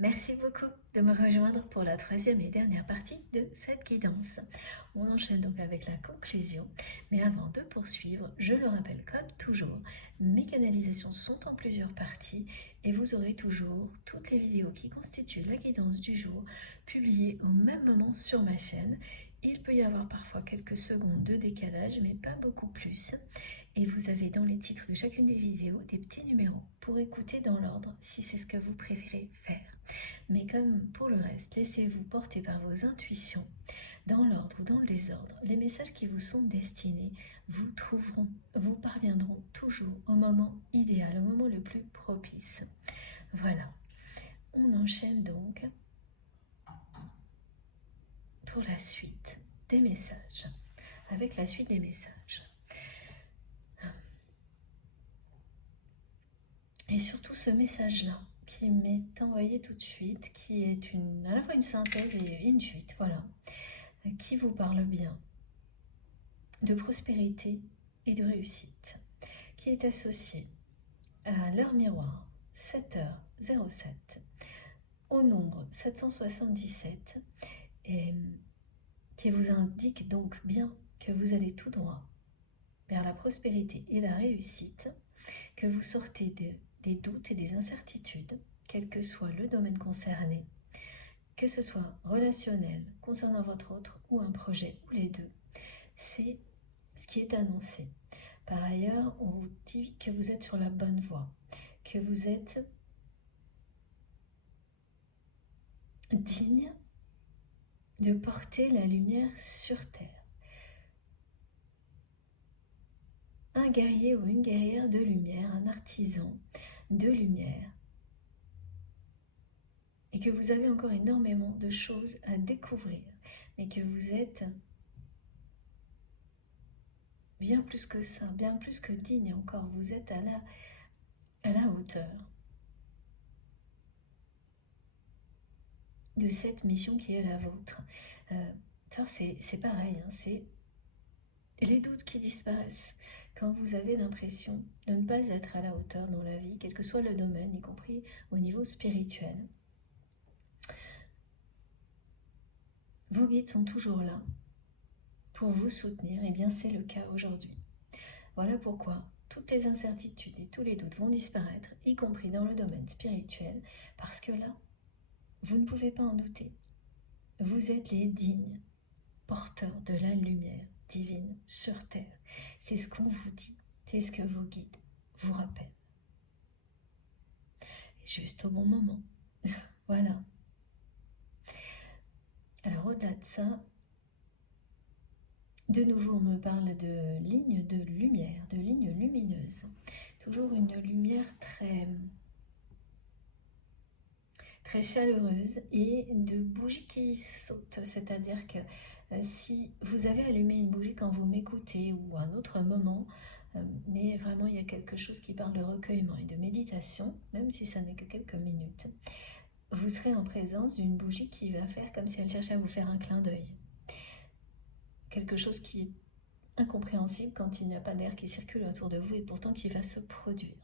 Merci beaucoup de me rejoindre pour la troisième et dernière partie de cette guidance. On enchaîne donc avec la conclusion, mais avant de poursuivre, je le rappelle comme toujours, mes canalisations sont en plusieurs parties et vous aurez toujours toutes les vidéos qui constituent la guidance du jour publiées au même moment sur ma chaîne. Il peut y avoir parfois quelques secondes de décalage, mais pas beaucoup plus. Et vous avez dans les titres de chacune des vidéos des petits numéros pour écouter dans l'ordre si c'est ce que vous préférez faire. Mais comme pour le reste, laissez-vous porter par vos intuitions, dans l'ordre ou dans le désordre. Les messages qui vous sont destinés vous trouveront, vous parviendront toujours au moment idéal, au moment le plus propice. Voilà, on enchaîne donc pour la suite des messages, avec la suite des messages. Et surtout ce message-là qui m'est envoyé tout de suite, qui est à la fois une synthèse et une suite, voilà, qui vous parle bien de prospérité et de réussite, qui est associé à l'heure miroir 7h07, au nombre 777, et qui vous indique donc bien que vous allez tout droit vers la prospérité et la réussite, que vous sortez des doutes et des incertitudes, quel que soit le domaine concerné, que ce soit relationnel, concernant votre autre ou un projet ou les deux. C'est ce qui est annoncé. Par ailleurs, on vous dit que vous êtes sur la bonne voie, que vous êtes digne de porter la lumière sur terre. Un guerrier ou une guerrière de lumière, un artisan de lumière, et que vous avez encore énormément de choses à découvrir, mais que vous êtes bien plus que ça, bien plus que digne encore, vous êtes à la hauteur de cette mission qui est la vôtre. Ça c'est pareil, hein, c'est les doutes qui disparaissent quand vous avez l'impression de ne pas être à la hauteur dans la vie, quel que soit le domaine, y compris au niveau spirituel. Vos guides sont toujours là pour vous soutenir, et bien c'est le cas aujourd'hui. Voilà pourquoi toutes les incertitudes et tous les doutes vont disparaître, y compris dans le domaine spirituel, parce que là, vous ne pouvez pas en douter. Vous êtes les dignes porteurs de la lumière divine sur terre. C'est ce qu'on vous dit, c'est ce que vos guides vous rappellent. Et juste au bon moment. Voilà. Alors au-delà de ça, de nouveau on me parle de lignes de lumière, de lignes lumineuses. Toujours une lumière très chaleureuse et de bougies qui sautent. C'est-à-dire que si vous avez allumé une bougie quand vous m'écoutez ou à un autre moment, mais vraiment il y a quelque chose qui parle de recueillement et de méditation, même si ça n'est que quelques minutes, vous serez en présence d'une bougie qui va faire comme si elle cherchait à vous faire un clin d'œil. Quelque chose qui est incompréhensible quand il n'y a pas d'air qui circule autour de vous et pourtant qui va se produire.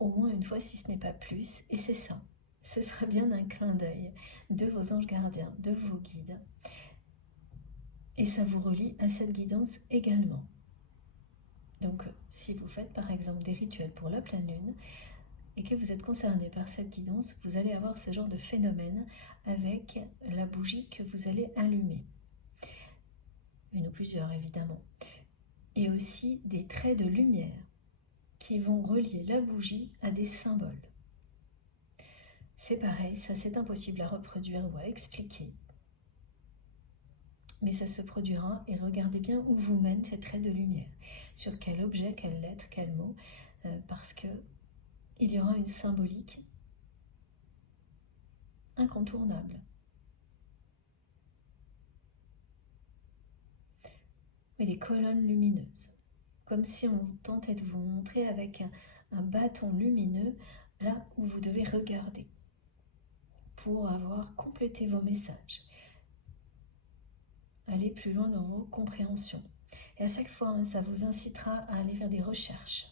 Au moins une fois si ce n'est pas plus, et c'est ça. Ce sera bien un clin d'œil de vos anges gardiens, de vos guides. Et ça vous relie à cette guidance également. Donc, si vous faites par exemple des rituels pour la pleine lune et que vous êtes concerné par cette guidance, vous allez avoir ce genre de phénomène avec la bougie que vous allez allumer. Une ou plusieurs évidemment. Et aussi des traits de lumière qui vont relier la bougie à des symboles. C'est pareil, ça c'est impossible à reproduire ou à expliquer. Mais ça se produira et regardez bien où vous mènent ces traits de lumière. Sur quel objet, quelle lettre, quel mot, parce que il y aura une symbolique incontournable. Mais des colonnes lumineuses, comme si on tentait de vous montrer avec un bâton lumineux là où vous devez regarder pour avoir complété vos messages. Aller plus loin dans vos compréhensions. Et à chaque fois, ça vous incitera à aller faire des recherches.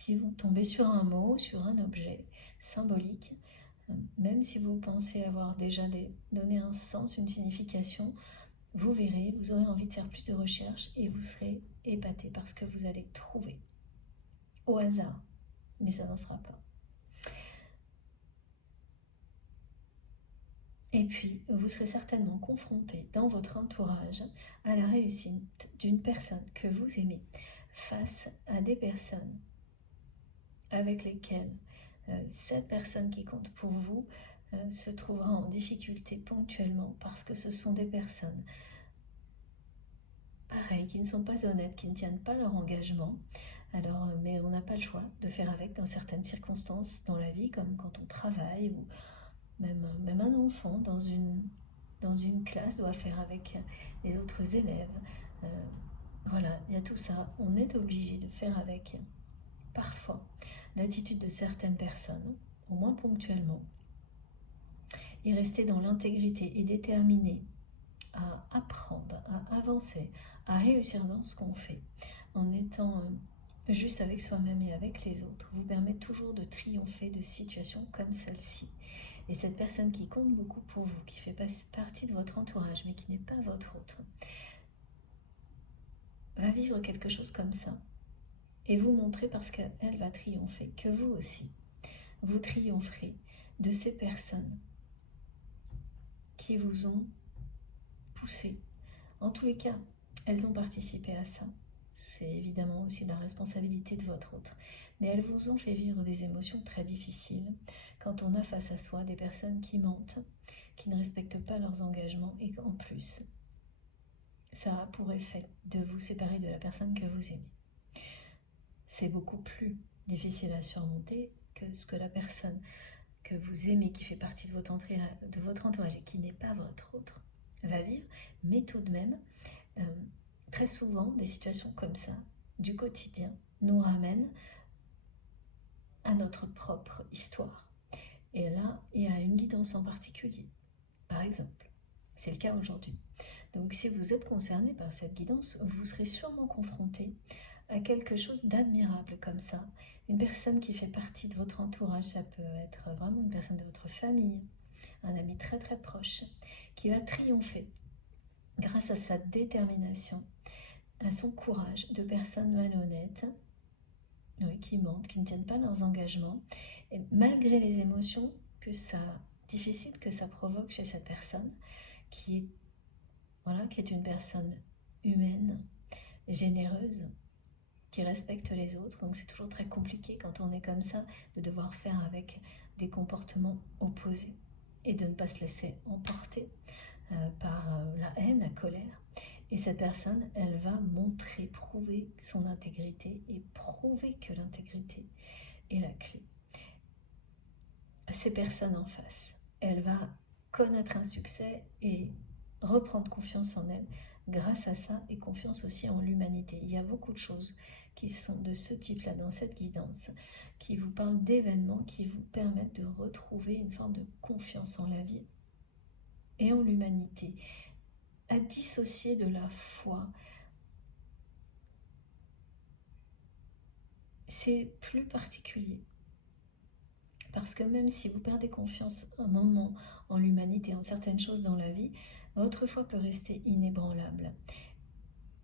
Si vous tombez sur un mot, sur un objet symbolique, même si vous pensez avoir déjà donné un sens, une signification, vous verrez, vous aurez envie de faire plus de recherches et vous serez épaté par ce que vous allez trouver. Au hasard, mais ça n'en sera pas. Et puis, vous serez certainement confronté dans votre entourage à la réussite d'une personne que vous aimez face à des personnes avec lesquelles cette personne qui compte pour vous se trouvera en difficulté ponctuellement parce que ce sont des personnes pareilles, qui ne sont pas honnêtes, qui ne tiennent pas leur engagement. Alors, mais on n'a pas le choix de faire avec dans certaines circonstances dans la vie, comme quand on travaille ou même un enfant dans une classe doit faire avec les autres élèves. Voilà, il y a tout ça. On est obligé de faire avec parfois l'attitude de certaines personnes, au moins ponctuellement, et rester dans l'intégrité et déterminé à apprendre, à avancer, à réussir dans ce qu'on fait, en étant juste avec soi-même et avec les autres, vous permet toujours de triompher de situations comme celle-ci. Et cette personne qui compte beaucoup pour vous, qui fait partie de votre entourage, mais qui n'est pas votre autre, va vivre quelque chose comme ça. Et vous montrer, parce qu'elle va triompher, que vous aussi, vous triompherez de ces personnes qui vous ont poussé. En tous les cas, elles ont participé à ça. C'est évidemment aussi la responsabilité de votre autre. Mais elles vous ont fait vivre des émotions très difficiles quand on a face à soi des personnes qui mentent, qui ne respectent pas leurs engagements et qu'en plus, ça a pour effet de vous séparer de la personne que vous aimez. C'est beaucoup plus difficile à surmonter que ce que la personne que vous aimez, qui fait partie de votre entourage et qui n'est pas votre autre, va vivre. Mais tout de même, très souvent, des situations comme ça, du quotidien, nous ramènent à notre propre histoire. Et là, il y a une guidance en particulier, par exemple. C'est le cas aujourd'hui. Donc si vous êtes concerné par cette guidance, vous serez sûrement confronté à quelque chose d'admirable comme ça. Une personne qui fait partie de votre entourage, ça peut être vraiment une personne de votre famille, un ami très très proche, qui va triompher grâce à sa détermination, à son courage de personnes malhonnêtes, qui mentent, qui ne tiennent pas leurs engagements, et malgré les émotions difficiles que ça provoque chez cette personne, qui est une personne humaine, généreuse, qui respecte les autres. Donc c'est toujours très compliqué quand on est comme ça de devoir faire avec des comportements opposés et de ne pas se laisser emporter par la haine, la colère. Et cette personne, elle va montrer, prouver son intégrité et prouver que l'intégrité est la clé. Ces personnes en face, elle va connaître un succès et reprendre confiance en elle grâce à ça, et confiance aussi en l'humanité. Il y a beaucoup de choses qui sont de ce type-là dans cette guidance, qui vous parlent d'événements qui vous permettent de retrouver une forme de confiance en la vie et en l'humanité, à dissocier de la foi. C'est plus particulier. Parce que même si vous perdez confiance un moment en l'humanité, en certaines choses dans la vie, votre foi peut rester inébranlable.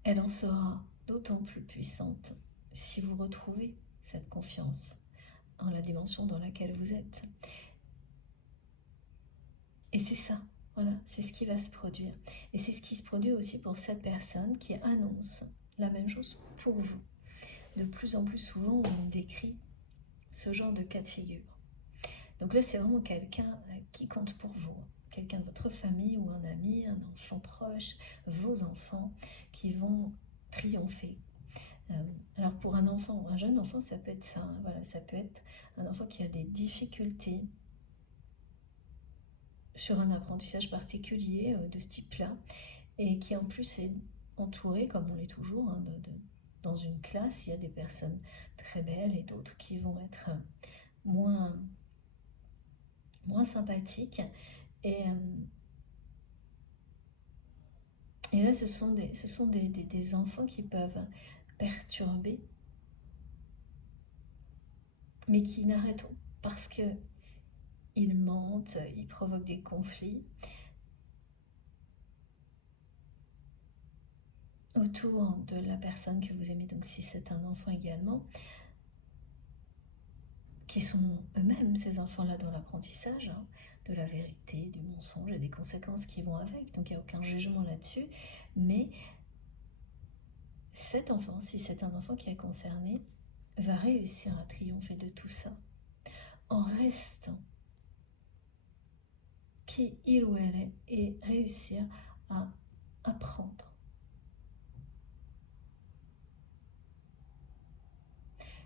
Elle en sera d'autant plus puissante si vous retrouvez cette confiance en la dimension dans laquelle vous êtes. Et c'est ça, voilà, c'est ce qui va se produire. Et c'est ce qui se produit aussi pour cette personne qui annonce la même chose pour vous. De plus en plus souvent, on décrit ce genre de cas de figure. Donc là, c'est vraiment quelqu'un qui compte pour vous. Quelqu'un de votre famille ou un ami, un enfant proche, vos enfants qui vont triompher. Alors pour un enfant ou un jeune enfant, ça peut être ça. Voilà, ça peut être un enfant qui a des difficultés sur un apprentissage particulier de ce type-là, et qui en plus est entouré, comme on l'est toujours, dans une classe, il y a des personnes très belles et d'autres qui vont être moins sympathiques. Et là, ce sont des enfants qui peuvent perturber mais qui n'arrêtent parce qu'ils mentent, ils provoquent des conflits autour de la personne que vous aimez, donc si c'est un enfant également, qui sont eux-mêmes, ces enfants-là, dans l'apprentissage, hein, de la vérité, du mensonge et des conséquences qui vont avec, donc il n'y a aucun jugement là-dessus, mais cet enfant, si c'est un enfant qui est concerné, va réussir à triompher de tout ça en restant qui il ou elle est et réussir à apprendre.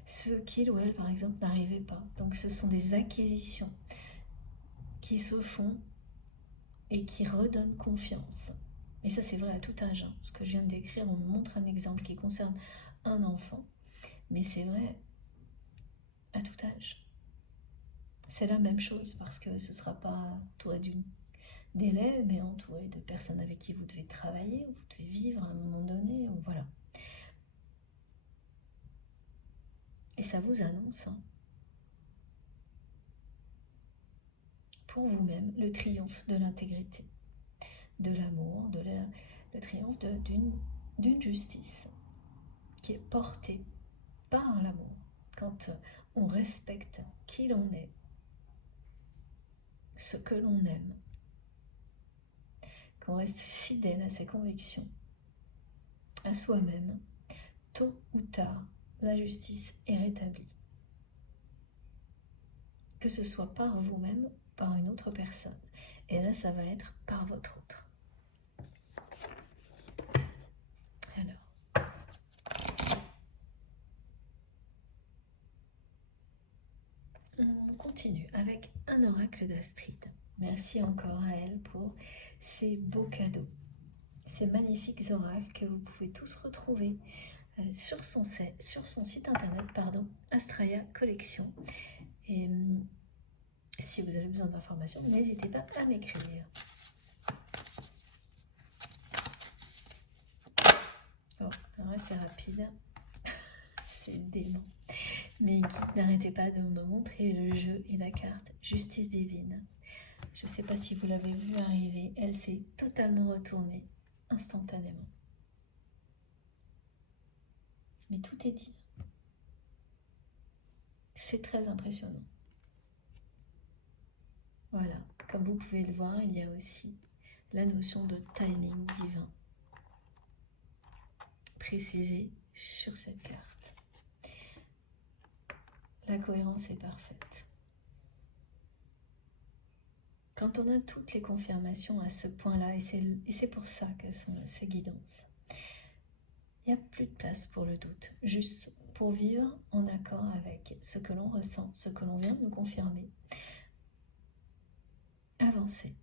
Ce qu'il ou elle, par exemple, n'arrivait pas. Donc ce sont des acquisitions qui se font et qui redonnent confiance. Et ça, c'est vrai à tout âge. Hein. Ce que je viens de décrire, on me montre un exemple qui concerne un enfant, mais c'est vrai à tout âge. C'est la même chose parce que ce ne sera pas entouré d'élèves, mais entouré de personnes avec qui vous devez travailler, vous devez vivre à un moment donné, ou voilà. Et ça vous annonce, hein, pour vous-même, le triomphe de l'intégrité, de l'amour, le triomphe d'une justice qui est portée par l'amour. Quand on respecte qui l'on est, ce que l'on aime, qu'on reste fidèle à ses convictions, à soi-même, tôt ou tard, la justice est rétablie. Que ce soit par vous-même ou par une autre personne. Et là, ça va être par votre autre. Alors, on continue avec un oracle d'Astrid. Merci encore à elle pour ces beaux cadeaux, ces magnifiques oracles que vous pouvez tous retrouver sur son site internet, Astraya Collection. Et si vous avez besoin d'informations, n'hésitez pas à m'écrire. Bon, alors là c'est rapide, c'est dément. Mais n'arrêtez pas de me montrer le jeu et la carte Justice Divine. Je ne sais pas si vous l'avez vu arriver, elle s'est totalement retournée instantanément. Mais tout est dit. C'est très impressionnant. Voilà, comme vous pouvez le voir, il y a aussi la notion de timing divin précisée sur cette carte. La cohérence est parfaite. Quand on a toutes les confirmations à ce point-là, et c'est pour ça qu'elles sont ces guidances, il n'y a plus de place pour le doute, juste pour vivre en accord avec ce que l'on ressent, ce que l'on vient de nous confirmer. Avancer.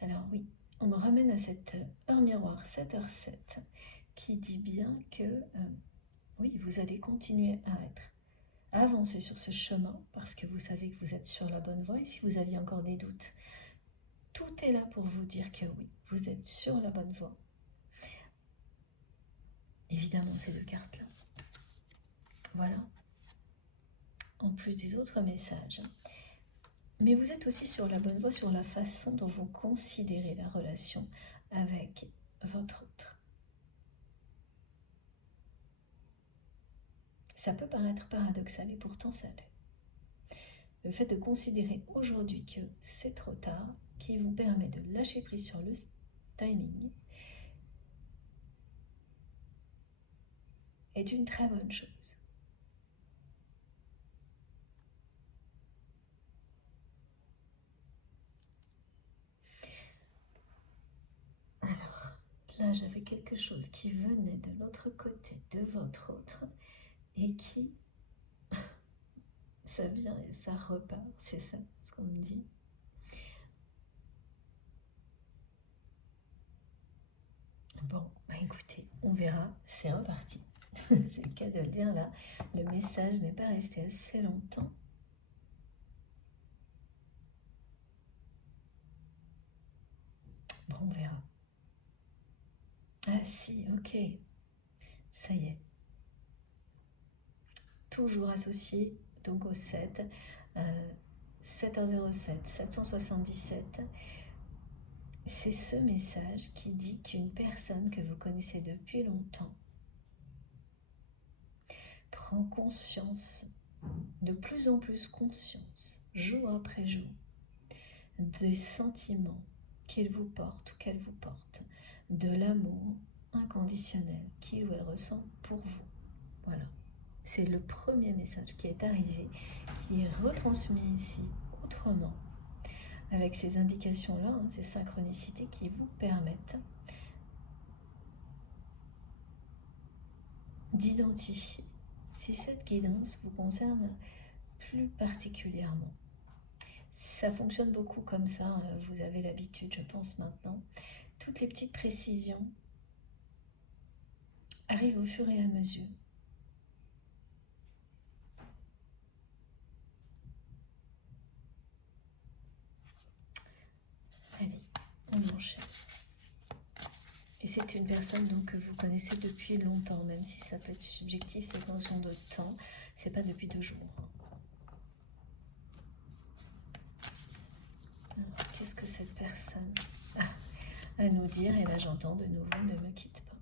Alors oui, on me ramène à cette heure miroir, 7h07, qui dit bien que oui, vous allez continuer à avancer sur ce chemin parce que vous savez que vous êtes sur la bonne voie. Et si vous aviez encore des doutes, tout est là pour vous dire que oui, vous êtes sur la bonne voie. Évidemment, ces deux cartes-là. Voilà. En plus des autres messages. Mais vous êtes aussi sur la bonne voie sur la façon dont vous considérez la relation avec votre autre. Ça peut paraître paradoxal et pourtant ça l'est. Le fait de considérer aujourd'hui que c'est trop tard, qui vous permet de lâcher prise sur le timing, est une très bonne chose. Alors, là j'avais quelque chose qui venait de l'autre côté de votre autre et qui, ça vient et ça repart, c'est ça ce qu'on me dit. Bon, bah écoutez, on verra, c'est reparti. C'est le cas de le dire là, le message n'est pas resté assez longtemps. Bon, on verra. Ah si, ok, ça y est. Toujours associé donc au 7, 7h07, 777. C'est ce message qui dit qu'une personne que vous connaissez depuis longtemps prend conscience, de plus en plus conscience, jour après jour, des sentiments qu'il vous porte ou qu'elle vous porte, de l'amour inconditionnel qu'il ou elle ressent pour vous. Voilà. C'est le premier message qui est arrivé, qui est retransmis ici autrement, avec ces indications-là, ces synchronicités qui vous permettent d'identifier si cette guidance vous concerne plus particulièrement. Ça fonctionne beaucoup comme ça, vous avez l'habitude, je pense maintenant. Toutes les petites précisions arrivent au fur et à mesure. Allez, on enchaîne. Et c'est une personne donc que vous connaissez depuis longtemps, même si ça peut être subjectif, cette notion de temps, c'est pas depuis 2 jours. Alors, qu'est-ce que cette personne a à nous dire? Et là j'entends de nouveau, ne me quitte pas.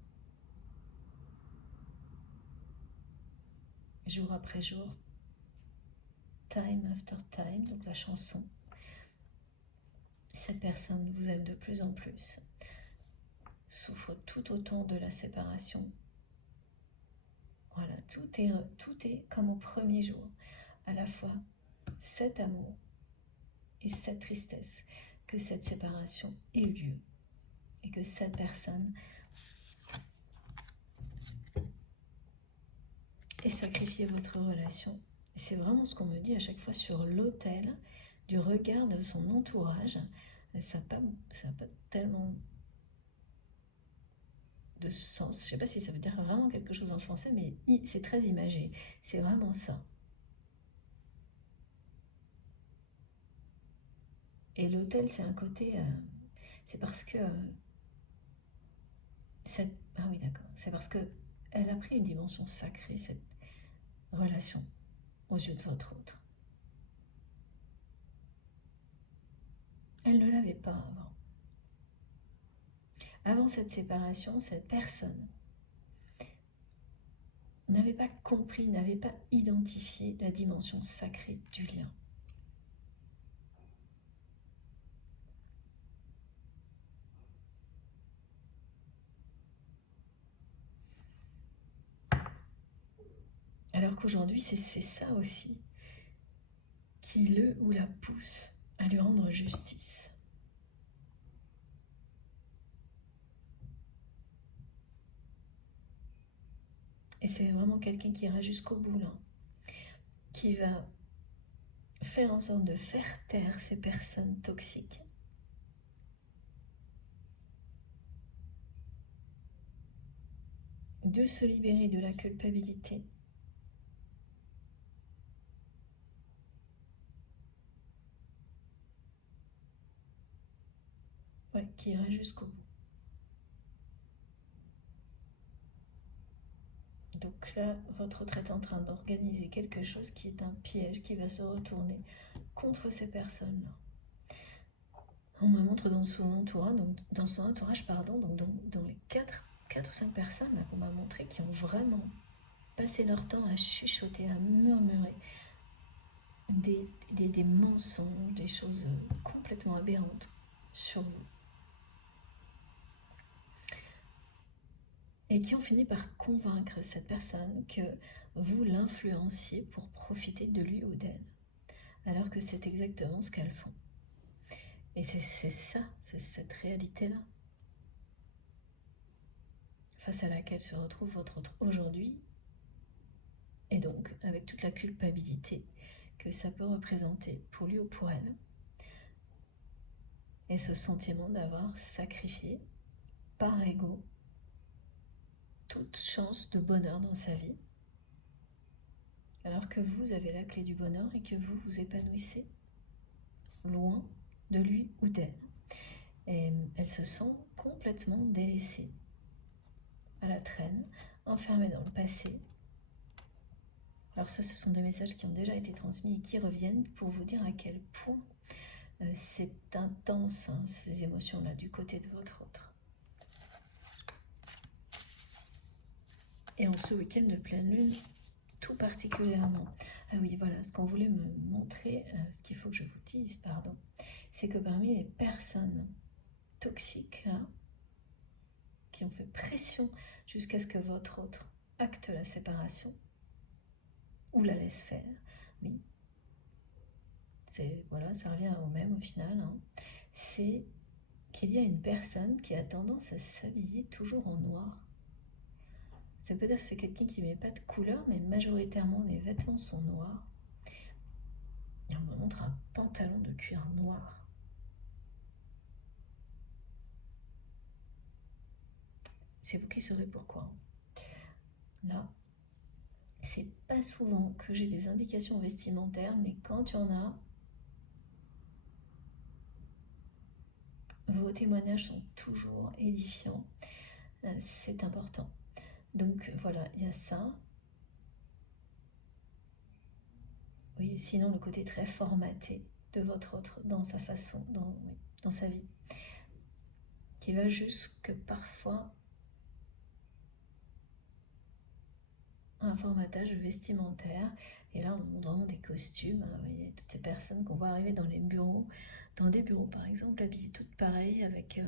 Jour après jour, time after time, donc la chanson. Cette personne vous aime de plus en plus, souffre tout autant de la séparation. Voilà, tout est comme au premier jour, à la fois cet amour et cette tristesse que cette séparation ait eu lieu et que cette personne ait sacrifié votre relation. Et c'est vraiment ce qu'on me dit à chaque fois sur l'autel du regard de son entourage. Ça n'a pas tellement de sens. Je ne sais pas si ça veut dire vraiment quelque chose en français, mais c'est très imagé. C'est vraiment ça. Et l'autel, c'est un côté... c'est parce que... ah oui, d'accord. C'est parce que elle a pris une dimension sacrée, cette relation, aux yeux de votre autre. Elle ne l'avait pas avant. Avant cette séparation, cette personne n'avait pas compris, n'avait pas identifié la dimension sacrée du lien. Alors qu'aujourd'hui, c'est ça aussi qui le ou la pousse à lui rendre justice. Et c'est vraiment quelqu'un qui ira jusqu'au bout là, qui va faire en sorte de faire taire ces personnes toxiques. De se libérer de la culpabilité. Ouais, qui ira jusqu'au bout. Donc là, votre autre est en train d'organiser quelque chose qui est un piège, qui va se retourner contre ces personnes-là. On me montre dans son entourage, donc dans les 4 ou 5 personnes qu'on m'a montré qui ont vraiment passé leur temps à chuchoter, à murmurer des mensonges, des choses complètement aberrantes sur vous. Et qui ont fini par convaincre cette personne que vous l'influenciez pour profiter de lui ou d'elle, alors que c'est exactement ce qu'elles font. Et c'est ça, c'est cette réalité-là, face à laquelle se retrouve votre autre aujourd'hui, et donc avec toute la culpabilité que ça peut représenter pour lui ou pour elle, et ce sentiment d'avoir sacrifié par ego toute chance de bonheur dans sa vie, alors que vous avez la clé du bonheur et que vous vous épanouissez loin de lui ou d'elle. Et elle se sent complètement délaissée. traîne, enfermé dans le passé. Alors ça, ce sont des messages qui ont déjà été transmis et qui reviennent pour vous dire à quel point c'est intense, hein, ces émotions-là, du côté de votre autre. Et en ce week-end de pleine lune, tout particulièrement. Ah oui, voilà, ce qu'on voulait me montrer, ce qu'il faut que je vous dise, pardon, c'est que parmi les personnes toxiques, là, qui ont fait pression jusqu'à ce que votre autre acte la séparation, ou la laisse faire, oui, voilà, ça revient au même au final, hein. C'est qu'il y a une personne qui a tendance à s'habiller toujours en noir. Ça peut dire que c'est quelqu'un qui ne met pas de couleur, mais majoritairement les vêtements sont noirs. Et on me montre un pantalon de cuir noir. C'est vous qui saurez pourquoi. Là, c'est pas souvent que j'ai des indications vestimentaires, mais quand il y en a, vos témoignages sont toujours édifiants. C'est important. Donc voilà, il y a ça. Oui, sinon le côté très formaté de votre autre dans sa façon, dans sa vie, qui va jusque parfois un formatage vestimentaire. Et là, on montre vraiment des costumes. Hein, vous voyez, toutes ces personnes qu'on voit arriver dans les bureaux, dans des bureaux par exemple, habillées toutes pareilles avec...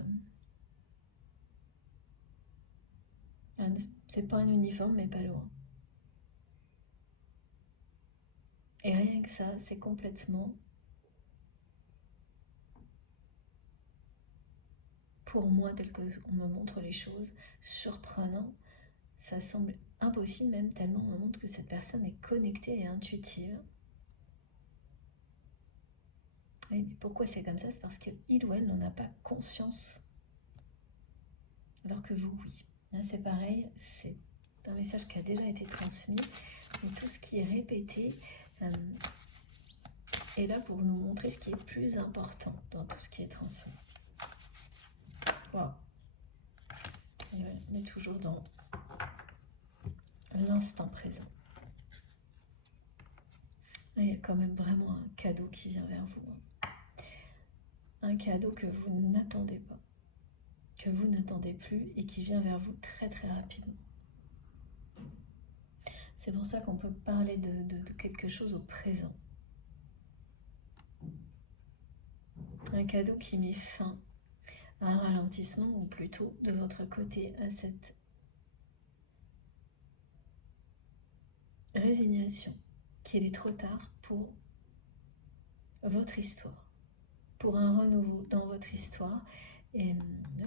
c'est pas un uniforme, mais pas loin. Et rien que ça, c'est complètement, pour moi, tel qu'on me montre les choses, surprenant. Ça semble impossible même, tellement on me montre que cette personne est connectée et intuitive. Oui, mais pourquoi c'est comme ça? C'est parce qu'il ou elle n'en a pas conscience. Alors que vous, oui. Là, c'est pareil, c'est un message qui a déjà été transmis, mais tout ce qui est répété est là pour nous montrer ce qui est plus important dans tout ce qui est transmis. Wow. On est toujours dans l'instant présent. Là, il y a quand même vraiment un cadeau qui vient vers vous. Un cadeau que vous n'attendez pas, que vous n'attendez plus et qui vient vers vous très très rapidement. C'est pour ça qu'on peut parler de quelque chose au présent. Un cadeau qui met fin à un ralentissement, ou plutôt de votre côté à cette résignation qu'il est trop tard pour votre histoire, pour un renouveau dans votre histoire. Et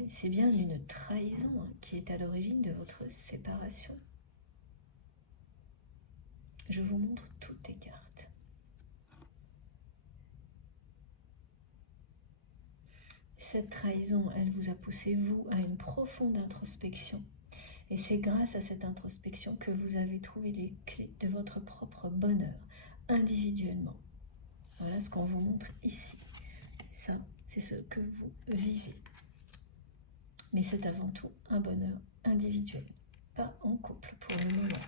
c'est bien une trahison qui est à l'origine de votre séparation. Je vous montre toutes les cartes. Cette trahison, elle vous a poussé, vous, à une profonde introspection. Et c'est grâce à cette introspection que vous avez trouvé les clés de votre propre bonheur, individuellement. Voilà ce qu'on vous montre ici. Ça, c'est ce que vous vivez. Mais c'est avant tout un bonheur individuel, pas en couple pour le moment.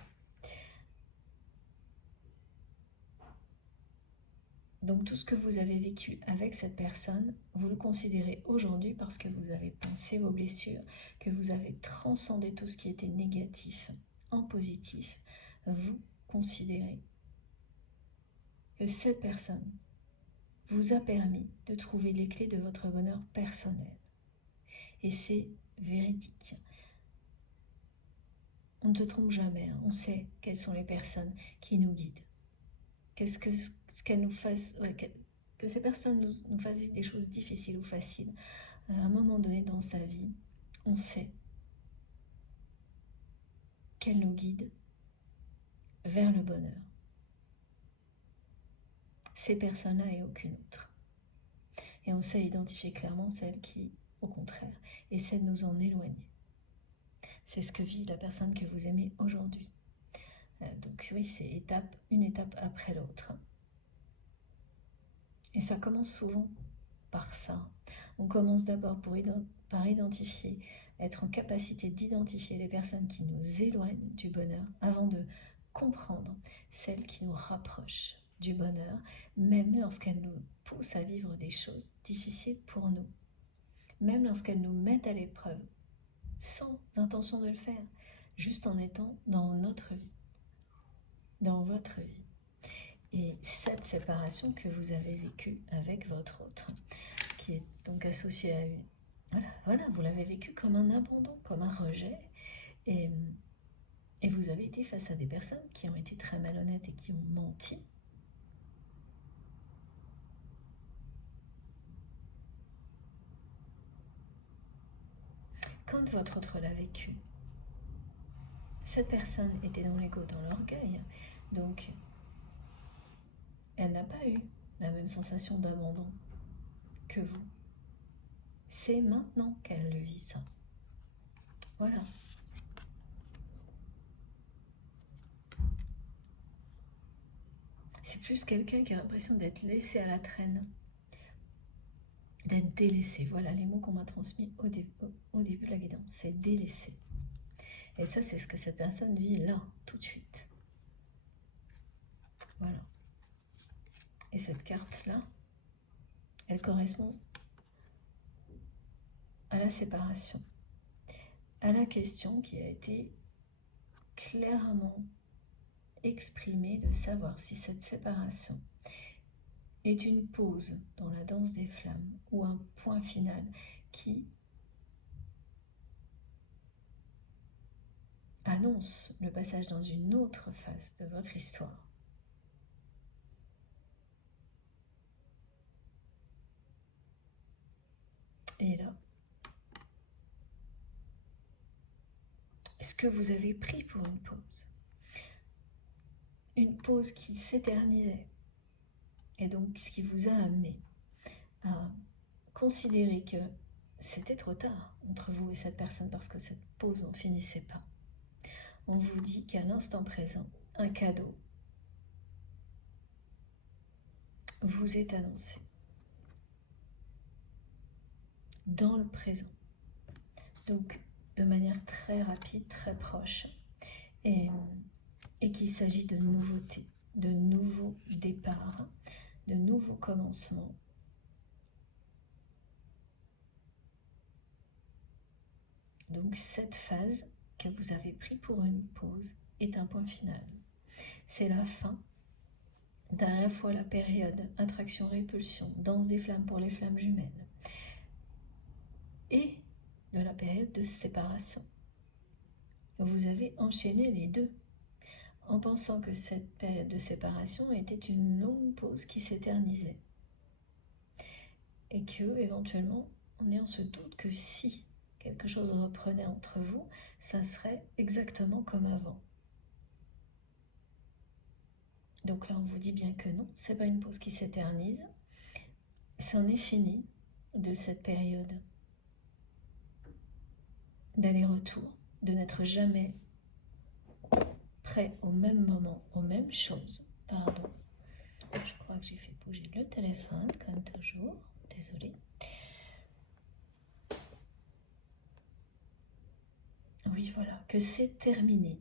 Donc tout ce que vous avez vécu avec cette personne, vous le considérez aujourd'hui parce que vous avez pensé vos blessures, que vous avez transcendé tout ce qui était négatif en positif. Vous considérez que cette personne vous a permis de trouver les clés de votre bonheur personnel. Et c'est véridique. On ne se trompe jamais, hein. On sait quelles sont les personnes qui nous guident. Qu'elles nous fassent, que ces personnes nous fassent vivre des choses difficiles ou faciles. À un moment donné dans sa vie, on sait qu'elles nous guident vers le bonheur. Ces personnes-là et aucune autre. Et on sait identifier clairement celles qui, au contraire, essaient de nous en éloigner. C'est ce que vit la personne que vous aimez aujourd'hui. Donc oui, c'est une étape après l'autre. Et ça commence souvent par ça. On commence d'abord par identifier être en capacité d'identifier les personnes qui nous éloignent du bonheur avant de comprendre celles qui nous rapprochent du bonheur, même lorsqu'elles nous poussent à vivre des choses difficiles pour nous, même lorsqu'elles nous mettent à l'épreuve, sans intention de le faire, juste en étant dans notre vie, dans votre vie. Et cette séparation que vous avez vécue avec votre autre, qui est donc associée à une... Voilà, vous l'avez vécu comme un abandon, comme un rejet, et vous avez été face à des personnes qui ont été très malhonnêtes et qui ont menti. Quand votre autre l'a vécu, cette personne était dans l'ego, dans l'orgueil, donc elle n'a pas eu la même sensation d'abandon que vous. C'est maintenant qu'elle le vit, ça. Voilà. C'est plus quelqu'un qui a l'impression d'être laissé à la traîne, d'être délaissé. Voilà les mots qu'on m'a transmis au début de la guidance, c'est délaissé. Et ça, c'est ce que cette personne vit là, tout de suite. Voilà. Et cette carte-là, elle correspond à la séparation, à la question qui a été clairement exprimée de savoir si cette séparation est une pause dans la danse des flammes ou un point final qui annonce le passage dans une autre phase de votre histoire. Et là, est-ce que vous avez pris pour une pause? Une pause qui s'éternisait. Et donc, ce qui vous a amené à considérer que c'était trop tard entre vous et cette personne parce que cette pause n'en finissait pas. On vous dit qu'à l'instant présent, un cadeau vous est annoncé dans le présent. Donc, de manière très rapide, très proche, et qu'il s'agit de nouveautés, de nouveaux départs, de nouveaux commencements. Donc cette phase que vous avez pris pour une pause est un point final. C'est la fin d'à la fois la période attraction-répulsion, danse des flammes pour les flammes jumelles, et de la période de séparation. Vous avez enchaîné les deux en pensant que cette période de séparation était une longue pause qui s'éternisait. Et que, éventuellement, en ayant ce doute que si quelque chose reprenait entre vous, ça serait exactement comme avant. Donc là, on vous dit bien que non, c'est pas une pause qui s'éternise. C'en est fini de cette période d'aller-retour, de n'être jamais prêt au même moment, aux mêmes choses. Pardon. Je crois que j'ai fait bouger le téléphone, comme toujours. Désolée. Oui, voilà, que c'est terminé.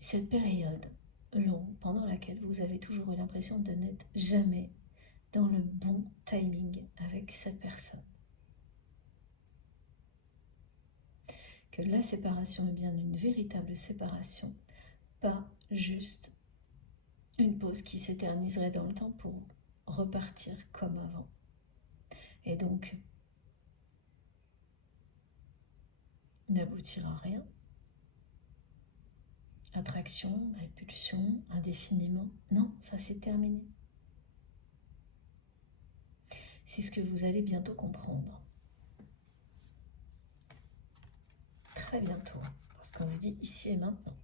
Cette période longue pendant laquelle vous avez toujours eu l'impression de n'être jamais dans le bon timing avec cette personne. Que la séparation est bien une véritable séparation, pas juste une pause qui s'éterniserait dans le temps pour repartir comme avant. Et donc, n'aboutir à rien. Attraction, répulsion, indéfiniment. Non, ça c'est terminé. C'est ce que vous allez bientôt comprendre. Très bientôt, parce qu'on vous dit ici et maintenant.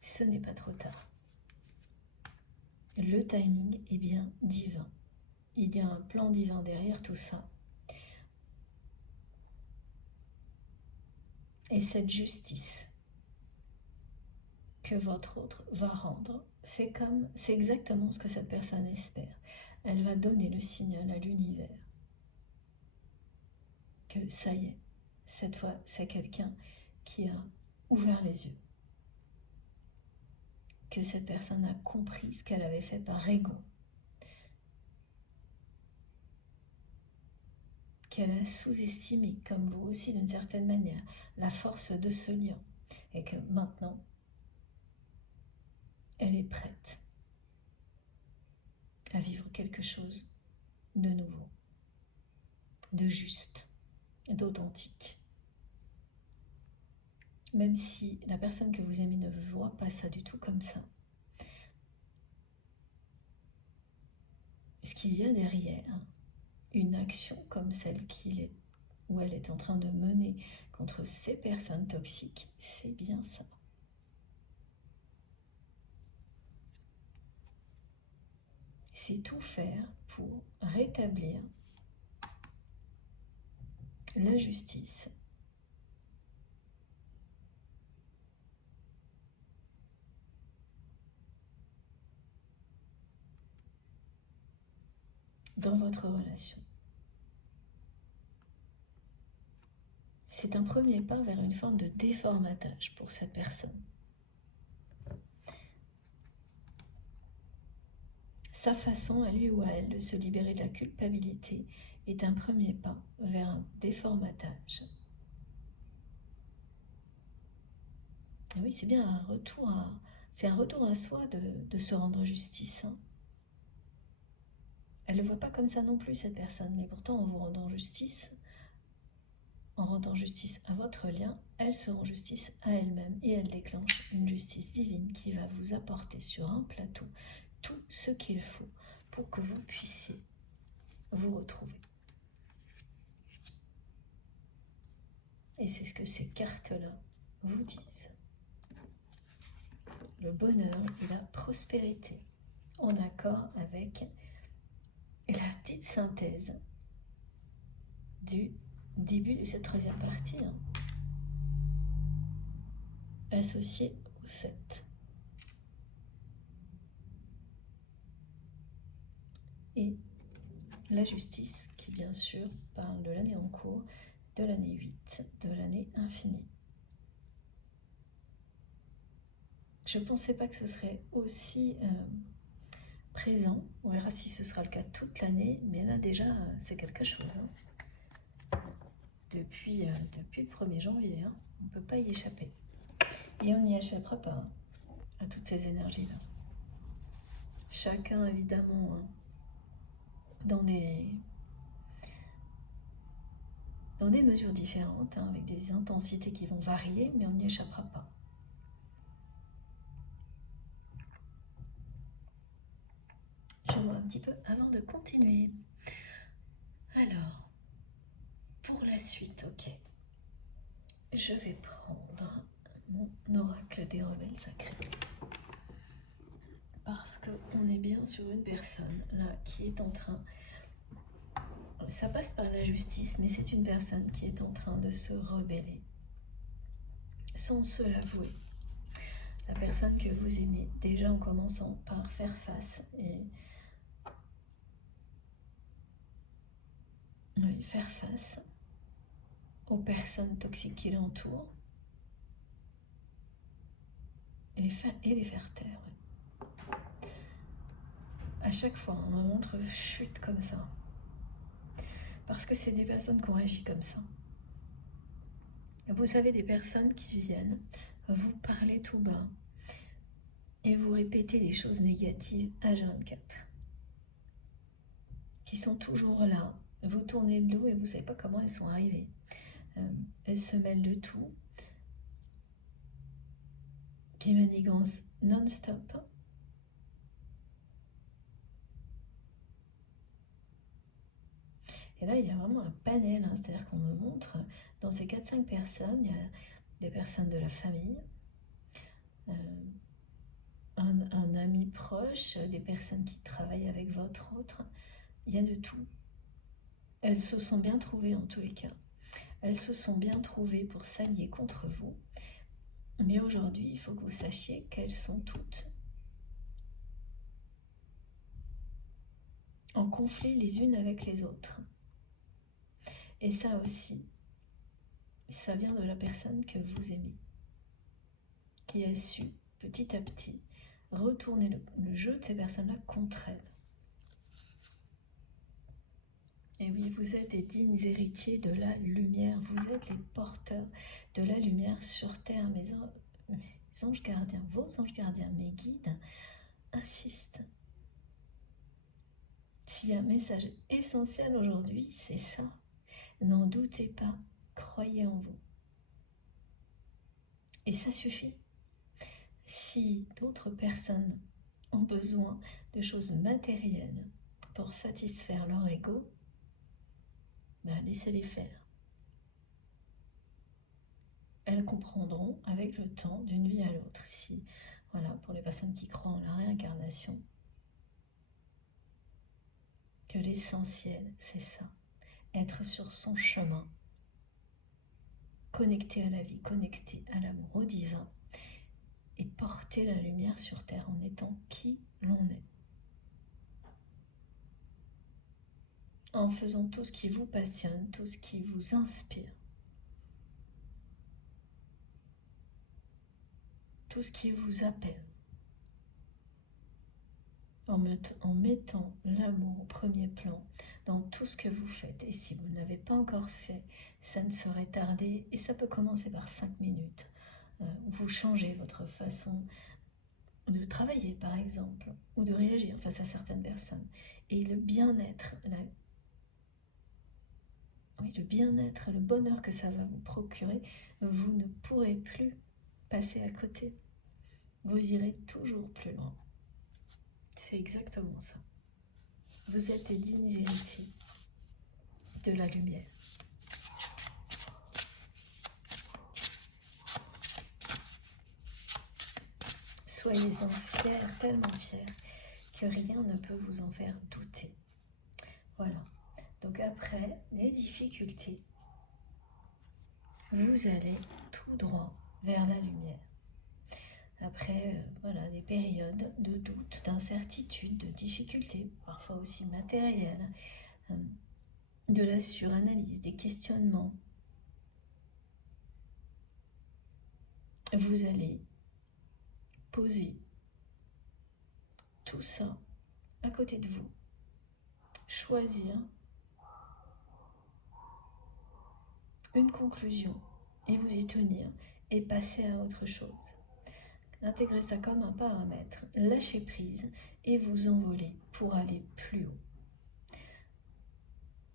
Ce n'est pas trop tard. Le timing est bien divin. Il y a un plan divin derrière tout ça. Et cette justice que votre autre va rendre, c'est exactement ce que cette personne espère. elle va donner le signal à l'univers que ça y est, cette fois c'est quelqu'un qui a ouvert les yeux, que cette personne a compris ce qu'elle avait fait par ego, qu'elle a sous-estimé, comme vous aussi d'une certaine manière, la force de ce lien, et que maintenant, elle est prête à vivre quelque chose de nouveau, de juste, d'authentique. Même si la personne que vous aimez ne voit pas ça du tout comme ça, ce qu'il y a derrière une action comme celle où elle est en train de mener contre ces personnes toxiques, c'est bien ça. C'est tout faire pour rétablir la justice dans votre relation. C'est un premier pas vers une forme de déformatage pour cette personne. Sa façon, à lui ou à elle, de se libérer de la culpabilité est un premier pas vers un déformatage. Et oui, c'est bien un retour à soi de se rendre justice. Elle ne le voit pas comme ça non plus, cette personne, mais pourtant en vous rendant justice, en rendant justice à votre lien, elle se rend justice à elle-même et elle déclenche une justice divine qui va vous apporter sur un plateau tout ce qu'il faut pour que vous puissiez vous retrouver. Et c'est ce que ces cartes-là vous disent. Le bonheur et la prospérité, en accord avec la petite synthèse du début de cette troisième partie, associée au 7. Et la justice qui bien sûr parle de l'année en cours, de l'année 8, de l'année infinie. Je ne pensais pas que ce serait aussi présent. On verra si ce sera le cas toute l'année, mais là déjà c'est quelque chose. Depuis le 1er janvier, on ne peut pas y échapper. Et on n'y échappera pas à toutes ces énergies-là. Chacun évidemment dans des mesures différentes, avec des intensités qui vont varier, mais on n'y échappera pas. Je vois un petit peu avant de continuer. Alors, pour la suite, ok. Je vais prendre mon oracle des rebelles sacrés. Parce qu'on est bien sur une personne là qui est en train... Ça passe par la justice, mais c'est une personne qui est en train de se rebeller. Sans se l'avouer. La personne que vous aimez, déjà en commençant par faire face faire face aux personnes toxiques qui l'entourent et les faire taire. À chaque fois, on me montre chute comme ça. Parce que c'est des personnes qui ont agi comme ça. Vous savez, des personnes qui viennent vous parler tout bas et vous répéter des choses négatives H24. Qui sont toujours là. Vous tournez le dos et vous ne savez pas comment elles sont arrivées. Elles se mêlent de tout. Qui manigancent non-stop. Et là, il y a vraiment un panel, c'est-à-dire qu'on me montre, dans ces 4-5 personnes, il y a des personnes de la famille, un ami proche, des personnes qui travaillent avec votre autre, il y a de tout. Elles se sont bien trouvées en tous les cas. Elles se sont bien trouvées pour s'allier contre vous. Mais aujourd'hui, il faut que vous sachiez qu'elles sont toutes en conflit les unes avec les autres. Et ça aussi, ça vient de la personne que vous aimez, qui a su petit à petit retourner le jeu de ces personnes-là contre elles. Et oui, vous êtes des dignes héritiers de la lumière, vous êtes les porteurs de la lumière sur terre. Mes anges gardiens, vos anges gardiens, mes guides, insistent. S'il y a un message essentiel aujourd'hui, c'est ça. N'en doutez pas, croyez en vous. Et ça suffit. Si d'autres personnes ont besoin de choses matérielles pour satisfaire leur ego, laissez-les faire. Elles comprendront avec le temps d'une vie à l'autre. Si, voilà, pour les personnes qui croient en la réincarnation, que l'essentiel, c'est ça. Être sur son chemin, connecté à la vie, connecté à l'amour, au divin, et porter la lumière sur terre en étant qui l'on est. En faisant tout ce qui vous passionne, tout ce qui vous inspire. Tout ce qui vous appelle. En mettant l'amour au premier plan dans tout ce que vous faites. Et si vous ne l'avez pas encore fait, ça ne saurait tarder. Et ça peut commencer par 5 minutes. Vous changez votre façon de travailler, par exemple, ou de réagir face à certaines personnes. Et le bien-être, le bonheur que ça va vous procurer, vous ne pourrez plus passer à côté. Vous irez toujours plus loin. C'est exactement ça. Vous êtes des dignes héritiers de la lumière. Soyez-en fiers, tellement fiers, que rien ne peut vous en faire douter. Voilà. Donc après les difficultés, vous allez tout droit vers la lumière. Après, des périodes de doute, d'incertitude, de difficultés, parfois aussi matérielles, de la suranalyse, des questionnements. Vous allez poser tout ça à côté de vous, choisir une conclusion et vous y tenir et passer à autre chose. Intégrez ça comme un paramètre, lâchez prise et vous envolez pour aller plus haut.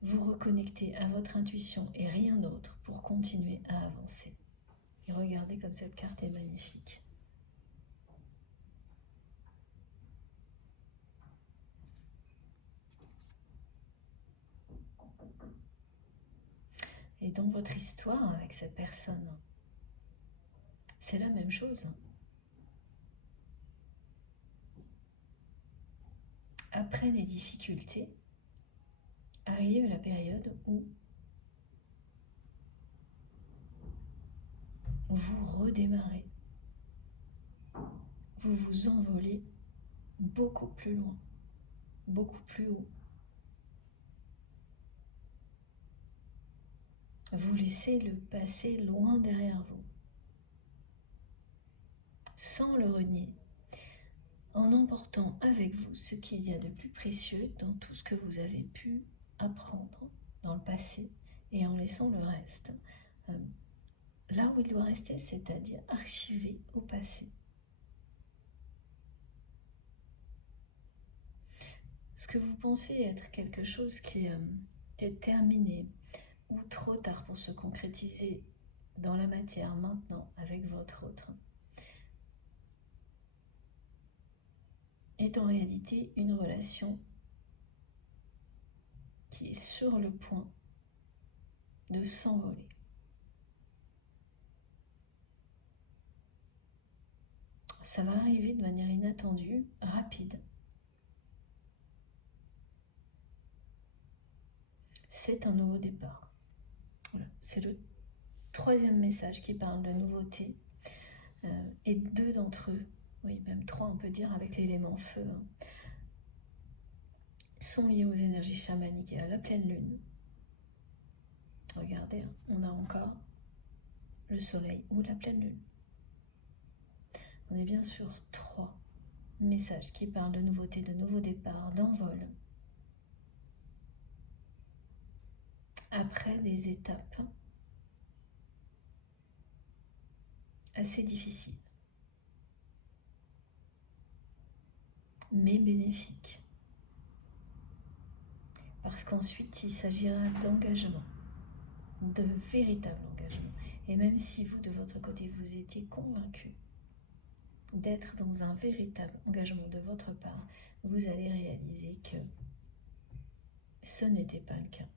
Vous reconnectez à votre intuition et rien d'autre pour continuer à avancer. Et regardez comme cette carte est magnifique. Et dans votre histoire avec cette personne, c'est la même chose. Après les difficultés, arrive la période où vous redémarrez. Vous vous envolez beaucoup plus loin, beaucoup plus haut. Vous laissez le passé loin derrière vous, sans le renier, en emportant avec vous ce qu'il y a de plus précieux dans tout ce que vous avez pu apprendre dans le passé et en laissant le reste là où il doit rester, c'est-à-dire archivé au passé. Ce que vous pensez être quelque chose qui est terminé ou trop tard pour se concrétiser dans la matière maintenant avec votre autre est en réalité une relation qui est sur le point de s'envoler. Ça va arriver de manière inattendue, rapide. C'est un nouveau départ. Voilà. C'est le 3e message qui parle de nouveauté. Et 2 d'entre eux, oui, même 3 on peut dire, avec l'élément feu, sont liées aux énergies chamaniques et à la pleine lune. Regardez, on a encore le soleil ou la pleine lune. On est bien sur 3 messages qui parlent de nouveauté, de nouveau départ, d'envol. Après des étapes assez difficiles, mais bénéfiques. Parce qu'ensuite, il s'agira d'engagement, de véritable engagement. Et même si vous, de votre côté, vous étiez convaincu d'être dans un véritable engagement de votre part, vous allez réaliser que ce n'était pas le cas.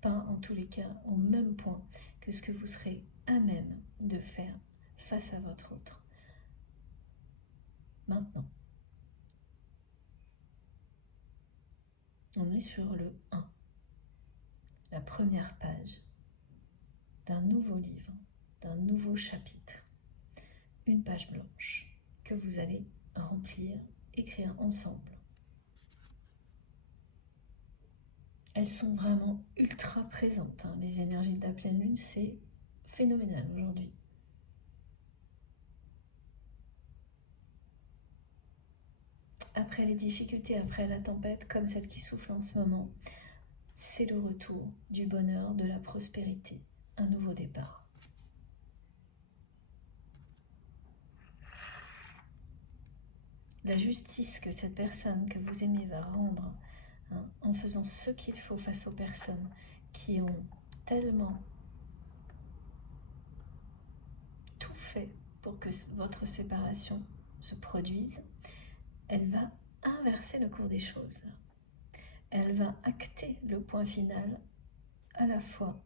Pas en tous les cas au même point que ce que vous serez à même de faire face à votre autre. Maintenant, on est sur le 1, la première page d'un nouveau livre, d'un nouveau chapitre, une page blanche que vous allez remplir, écrire ensemble. Elles sont vraiment ultra présentes, hein. Les énergies de la pleine lune, c'est phénoménal aujourd'hui. Après les difficultés, après la tempête, comme celle qui souffle en ce moment, c'est le retour du bonheur, de la prospérité, un nouveau départ. La justice que cette personne que vous aimez va rendre, hein, en faisant ce qu'il faut face aux personnes qui ont tellement tout fait pour que votre séparation se produise, elle va inverser le cours des choses. Elle va acter le point final à la fois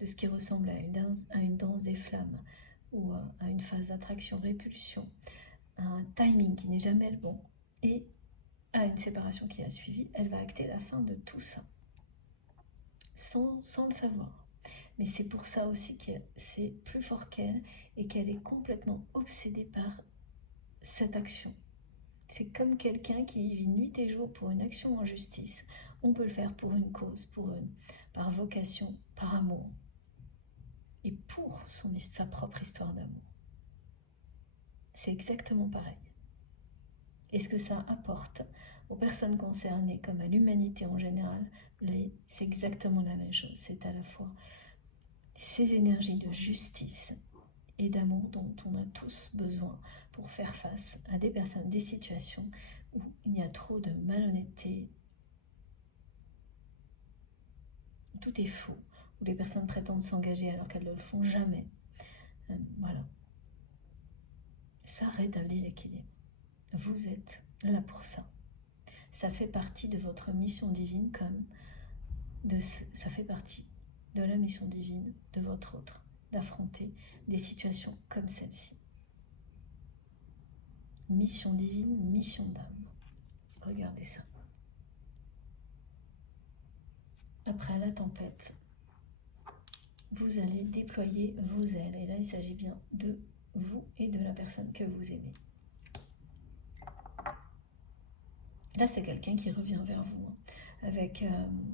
de ce qui ressemble à une danse des flammes ou à une phase d'attraction-répulsion, à un timing qui n'est jamais le bon et à une séparation qui a suivi. Elle va acter la fin de tout ça sans le savoir. Mais c'est pour ça aussi que c'est plus fort qu'elle et qu'elle est complètement obsédée par cette action. C'est comme quelqu'un qui vit nuit et jour pour une action en justice. On peut le faire pour une cause, par vocation, par amour. Et pour sa propre histoire d'amour. C'est exactement pareil. Et ce que ça apporte aux personnes concernées comme à l'humanité en général, c'est exactement la même chose. C'est à la fois ces énergies de justice et d'amour dont on a tous besoin pour faire face à des personnes, des situations où il y a trop de malhonnêteté, tout est faux, où les personnes prétendent s'engager alors qu'elles ne le font jamais. Voilà. Ça rétablit l'équilibre. Vous êtes là pour ça. Ça fait partie de votre mission divine ça fait partie de la mission divine de votre autre, d'affronter des situations comme celle-ci. Mission divine, mission d'âme. Regardez ça. Après la tempête, vous allez déployer vos ailes. Et là, il s'agit bien de vous et de la personne que vous aimez. Là, c'est quelqu'un qui revient vers vous, hein, avec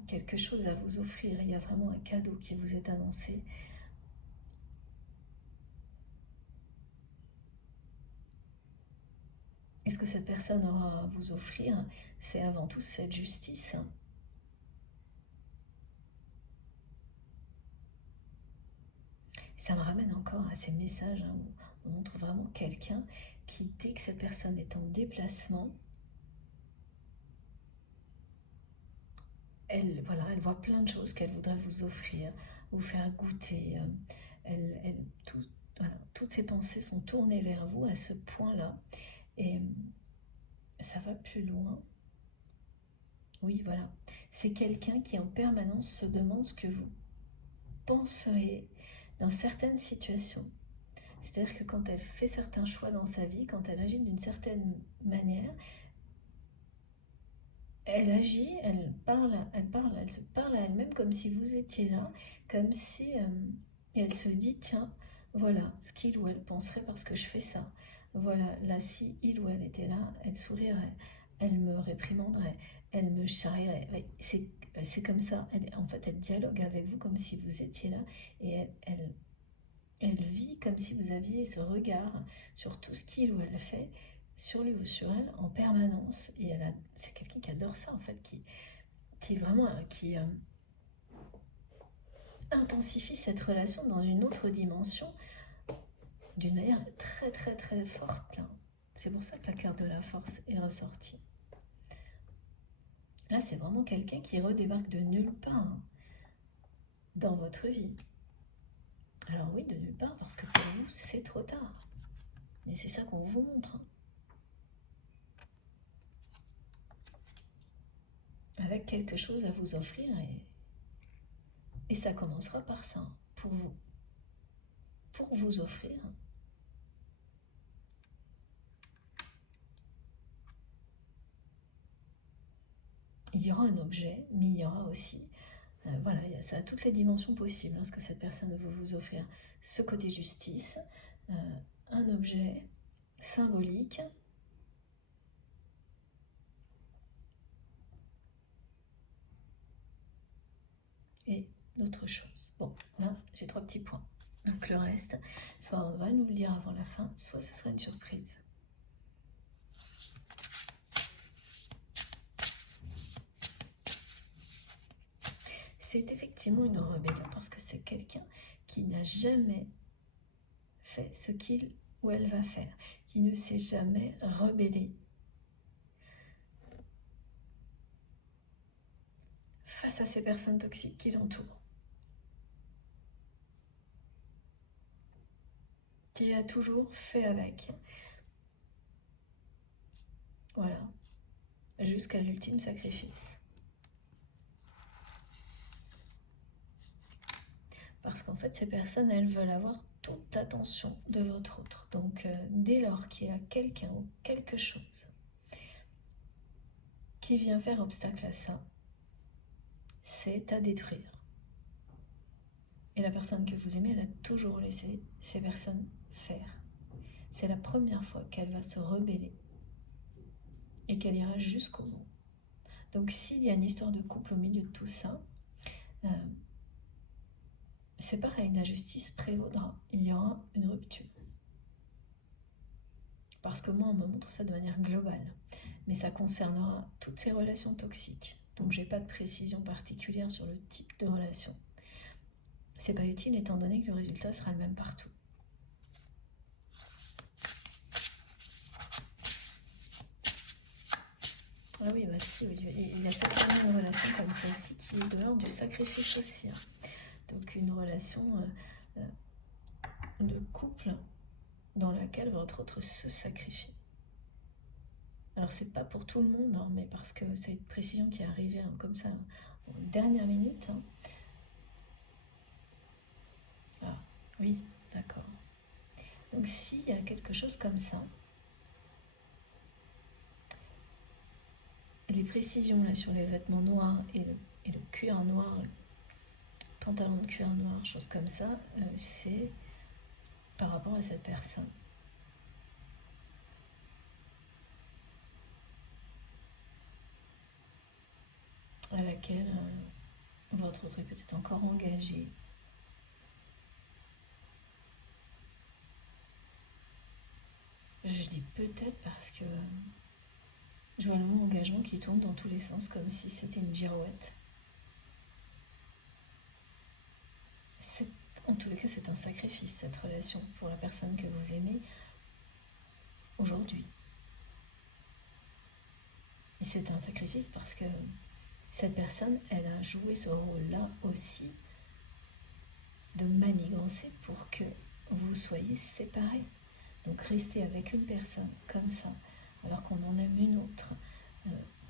quelque chose à vous offrir. Il y a vraiment un cadeau qui vous est annoncé. Et ce que cette personne aura à vous offrir, c'est avant tout cette justice. Ça me ramène encore à ces messages, hein, où on montre vraiment quelqu'un qui, dès que cette personne est en déplacement, elle voit plein de choses qu'elle voudrait vous offrir, vous faire goûter. Toutes ses pensées sont tournées vers vous à ce point-là. Et ça va plus loin. Oui, voilà. C'est quelqu'un qui en permanence se demande ce que vous penseriez dans certaines situations. C'est-à-dire que quand elle fait certains choix dans sa vie, quand elle agit d'une certaine manière, elle agit, elle se parle à elle-même comme si vous étiez là, comme si elle se dit, tiens, voilà ce qu'il ou elle penserait parce que je fais ça. Voilà, là, si il ou elle était là, elle sourirait. elle me réprimanderait, elle me charrierait. Ouais, c'est comme ça. En fait, elle dialogue avec vous comme si vous étiez là et elle vit comme si vous aviez ce regard sur tout ce qu'il ou elle fait, sur lui ou sur elle, en permanence. Et c'est quelqu'un qui adore ça, en fait, qui vraiment qui intensifie cette relation dans une autre dimension d'une manière très très très forte là. C'est pour ça que la carte de la force est ressortie. Là, c'est vraiment quelqu'un qui redébarque de nulle part dans votre vie. Alors oui, de nulle part, parce que pour vous, c'est trop tard. Mais c'est ça qu'on vous montre. Avec quelque chose à vous offrir, et ça commencera par ça, pour vous. Pour vous offrir. Il y aura un objet, mais il y aura aussi, voilà, ça a toutes les dimensions possibles, ce que cette personne veut vous offrir. Ce côté justice, un objet symbolique, et d'autres choses. Bon, là, j'ai 3 petits points. Donc le reste, soit on va nous le dire avant la fin, soit ce sera une surprise. C'est effectivement une rébellion parce que c'est quelqu'un qui n'a jamais fait ce qu'il ou elle va faire, qui ne s'est jamais rebellé face à ces personnes toxiques qui l'entourent, qui a toujours fait avec. Voilà, jusqu'à l'ultime sacrifice. Parce qu'en fait, ces personnes, elles veulent avoir toute l'attention de votre autre. Donc, dès lors qu'il y a quelqu'un ou quelque chose qui vient faire obstacle à ça, c'est à détruire. Et la personne que vous aimez, elle a toujours laissé ces personnes faire. C'est la première fois qu'elle va se rebeller et qu'elle ira jusqu'au bout. Donc s'il y a une histoire de couple au milieu de tout ça, c'est pareil, la justice prévaudra. Il y aura une rupture. Parce que moi, on me montre ça de manière globale. Mais ça concernera toutes ces relations toxiques. Donc j'ai pas de précision particulière sur le type de relation. C'est pas utile étant donné que le résultat sera le même partout. Ah oui, bah si, oui, il y a certainement une relation comme ça aussi qui est de l'ordre du sacrifice aussi. Donc une relation de couple dans laquelle votre autre se sacrifie. Alors c'est pas pour tout le monde, mais parce que c'est une précision qui est arrivée comme ça en dernière minute. Ah oui, d'accord. Donc s'il y a quelque chose comme ça, les précisions là sur les vêtements noirs et le cuir noir, le pantalon de cuir noir, choses comme ça, c'est par rapport à cette personne. À laquelle votre autre est peut-être encore engagé. Je dis peut-être parce que je vois le mot engagement qui tourne dans tous les sens comme si c'était une girouette. En tous les cas, c'est un sacrifice, cette relation, pour la personne que vous aimez aujourd'hui. Et c'est un sacrifice parce que cette personne, elle a joué ce rôle-là aussi de manigancer pour que vous soyez séparés. Donc rester avec une personne comme ça, alors qu'on en aime une autre,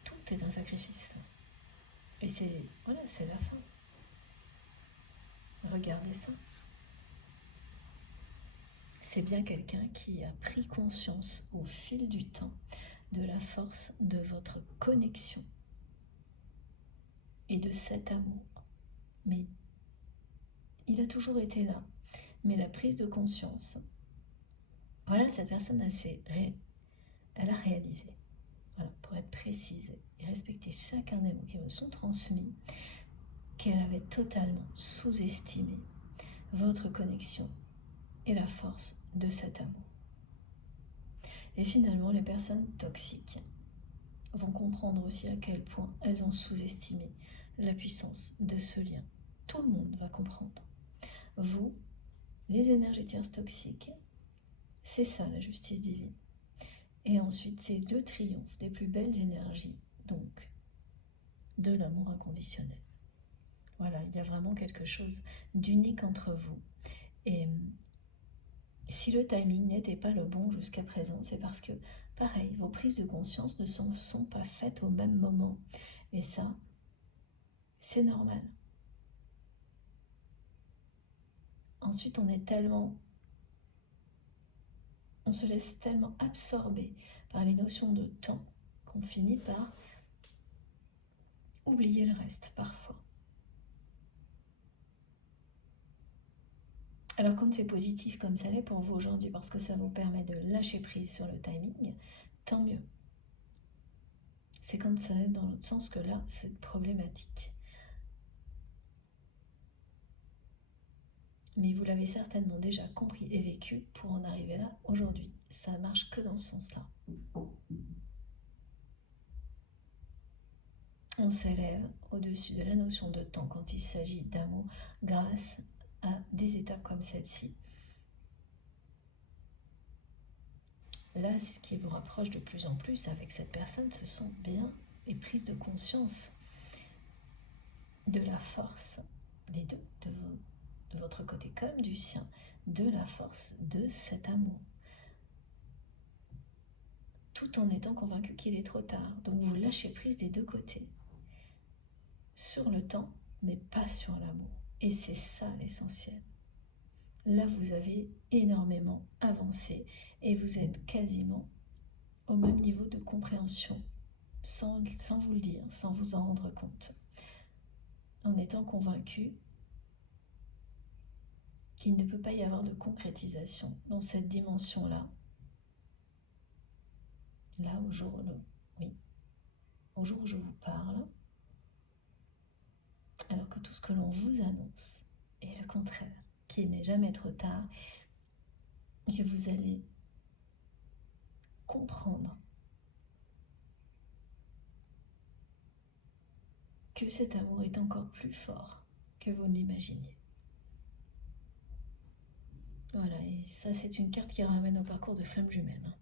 tout est un sacrifice. Et c'est la fin. Regardez ça. C'est bien quelqu'un qui a pris conscience au fil du temps de la force de votre connexion et de cet amour. Mais il a toujours été là. Mais la prise de conscience, voilà, cette personne, elle a réalisé. voilà, pour être précise et respecter chacun des mots qui me sont transmis, qu'elle avait totalement sous-estimé votre connexion et la force de cet amour. Et finalement, les personnes toxiques vont comprendre aussi à quel point elles ont sous-estimé la puissance de ce lien. Tout le monde va comprendre. Vous, les énergies tierces toxiques, c'est ça la justice divine. Et ensuite, c'est le triomphe des plus belles énergies, donc de l'amour inconditionnel. Voilà, il y a vraiment quelque chose d'unique entre vous. Et si le timing n'était pas le bon jusqu'à présent, c'est parce que, pareil, vos prises de conscience ne sont pas faites au même moment. Et ça, c'est normal. Ensuite, on se laisse tellement absorber par les notions de temps qu'on finit par oublier le reste parfois. Alors quand c'est positif comme ça l'est pour vous aujourd'hui, parce que ça vous permet de lâcher prise sur le timing, tant mieux. C'est quand ça est dans l'autre sens que là, c'est problématique. Mais vous l'avez certainement déjà compris et vécu pour en arriver là aujourd'hui. Ça ne marche que dans ce sens-là. On s'élève au-dessus de la notion de temps quand il s'agit d'amour grâce à des étapes comme celle-ci. Là, ce qui vous rapproche de plus en plus avec cette personne, ce sont bien les prises de conscience de la force des deux, de votre côté comme du sien, de la force de cet amour, tout en étant convaincu qu'il est trop tard. Donc vous lâchez prise des deux côtés, sur le temps, mais pas sur l'amour. Et c'est ça l'essentiel. Là, vous avez énormément avancé et vous êtes quasiment au même niveau de compréhension, sans vous le dire, sans vous en rendre compte, en étant convaincu qu'il ne peut pas y avoir de concrétisation dans cette dimension-là. Là, au jour où je vous parle, alors que tout ce que l'on vous annonce est le contraire, qu'il n'est jamais trop tard, et que vous allez comprendre que cet amour est encore plus fort que vous ne l'imaginez. Voilà, et ça c'est une carte qui ramène au parcours de flamme jumelle.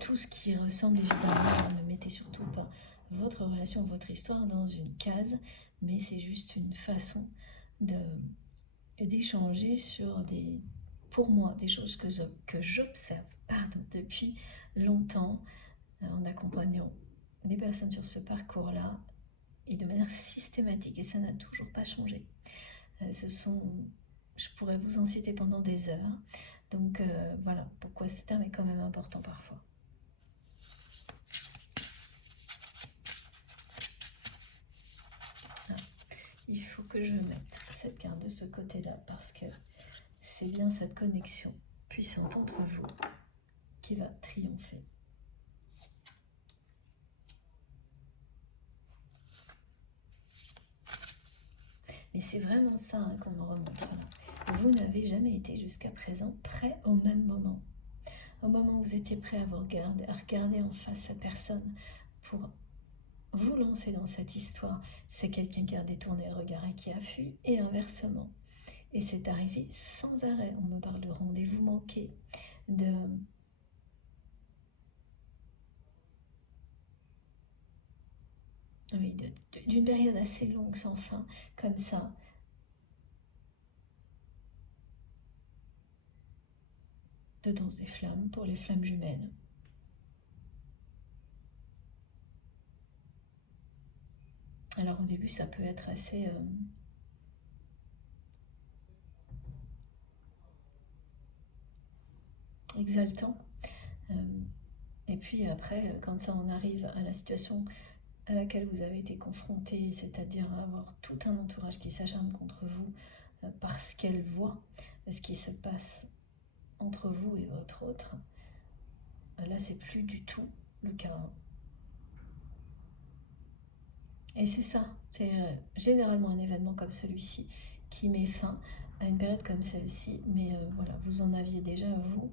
Tout ce qui ressemble évidemment, ne mettez surtout pas votre relation, votre histoire dans une case, mais c'est juste une façon d'échanger sur pour moi, des choses que j'observe depuis longtemps en accompagnant des personnes sur ce parcours-là et de manière systématique, et ça n'a toujours pas changé. Je pourrais vous en citer pendant des heures, donc voilà pourquoi ce terme est quand même important parfois. Il faut que je mette cette carte de ce côté-là parce que c'est bien cette connexion puissante entre vous qui va triompher. Mais c'est vraiment ça qu'on me remonte là. Vous n'avez jamais été jusqu'à présent prêt au même moment. Au moment où vous étiez prêt à regarder en face cette personne pour vous lancer dans cette histoire, c'est quelqu'un qui a détourné le regard et qui a fui, et inversement. Et c'est arrivé sans arrêt. On me parle de rendez-vous manqués, d'une période assez longue sans fin, comme ça. De danse des flammes pour les flammes jumelles. Alors au début, ça peut être assez exaltant. Et puis après, quand ça en arrive à la situation à laquelle vous avez été confronté, c'est-à-dire avoir tout un entourage qui s'acharne contre vous parce qu'elle voit ce qui se passe entre vous et votre autre, là c'est plus du tout le cas, hein. Et c'est ça, c'est généralement un événement comme celui-ci qui met fin à une période comme celle-ci, mais voilà, vous en aviez déjà, vous,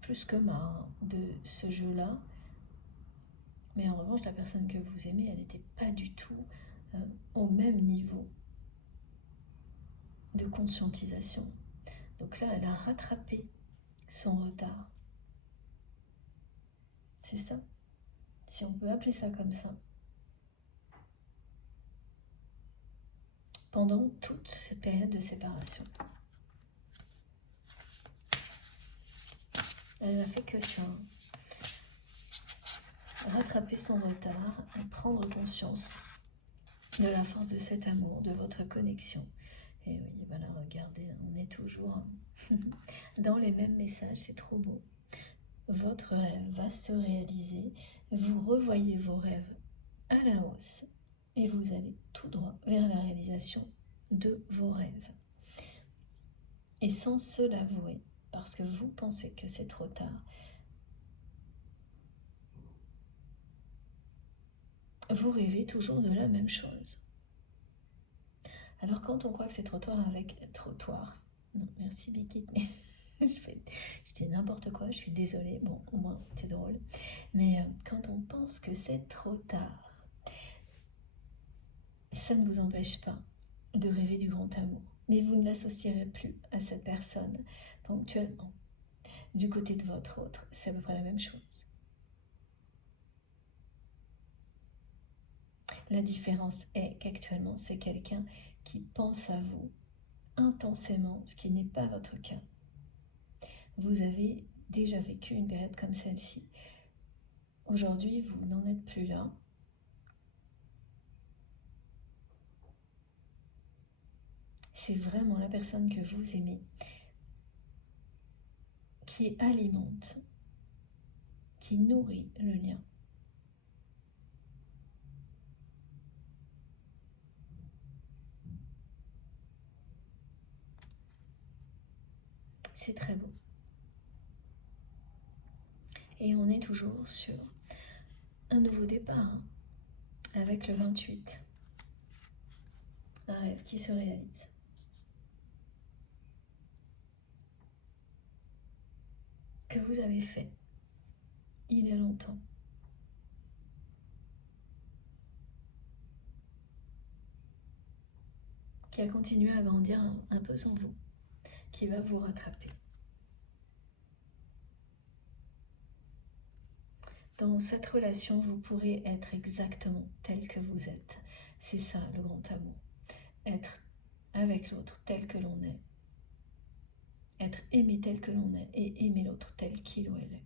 plus que marre de ce jeu-là, mais en revanche, la personne que vous aimez, elle n'était pas du tout euh, au même niveau de conscientisation. Donc là, elle a rattrapé son retard. C'est ça, si on peut appeler ça comme ça. Pendant toute cette période de séparation. Elle n'a fait que ça. Rattraper son retard et prendre conscience de la force de cet amour, de votre connexion. Et oui, voilà, regardez, on est toujours dans les mêmes messages, c'est trop beau. Votre rêve va se réaliser, vous revoyez vos rêves à la hausse et vous allez tout droit vers la réalisation de vos rêves. Et sans se l'avouer, parce que vous pensez que c'est trop tard, vous rêvez toujours de la même chose. Alors quand on croit que c'est trottoir avec trottoir, non merci Bikit, mais je dis n'importe quoi, je suis désolée, bon au moins c'est drôle, mais quand on pense que c'est trop tard, ça ne vous empêche pas de rêver du grand amour, mais vous ne l'associerez plus à cette personne ponctuellement. Du côté de votre autre, c'est à peu près la même chose. La différence est qu'actuellement, c'est quelqu'un qui pense à vous intensément, ce qui n'est pas votre cas. Vous avez déjà vécu une période comme celle-ci. Aujourd'hui, vous n'en êtes plus là. C'est vraiment la personne que vous aimez qui alimente, qui nourrit le lien. C'est très beau. Et on est toujours sur un nouveau départ, hein, avec le 28. Un rêve qui se réalise. Que vous avez fait il y a longtemps. Qui a continué à grandir un peu sans vous. Qui va vous rattraper. Dans cette relation, vous pourrez être exactement tel que vous êtes. C'est ça le grand amour. Être avec l'autre tel que l'on est. Être aimé tel que l'on est et aimer l'autre tel qu'il ou elle est.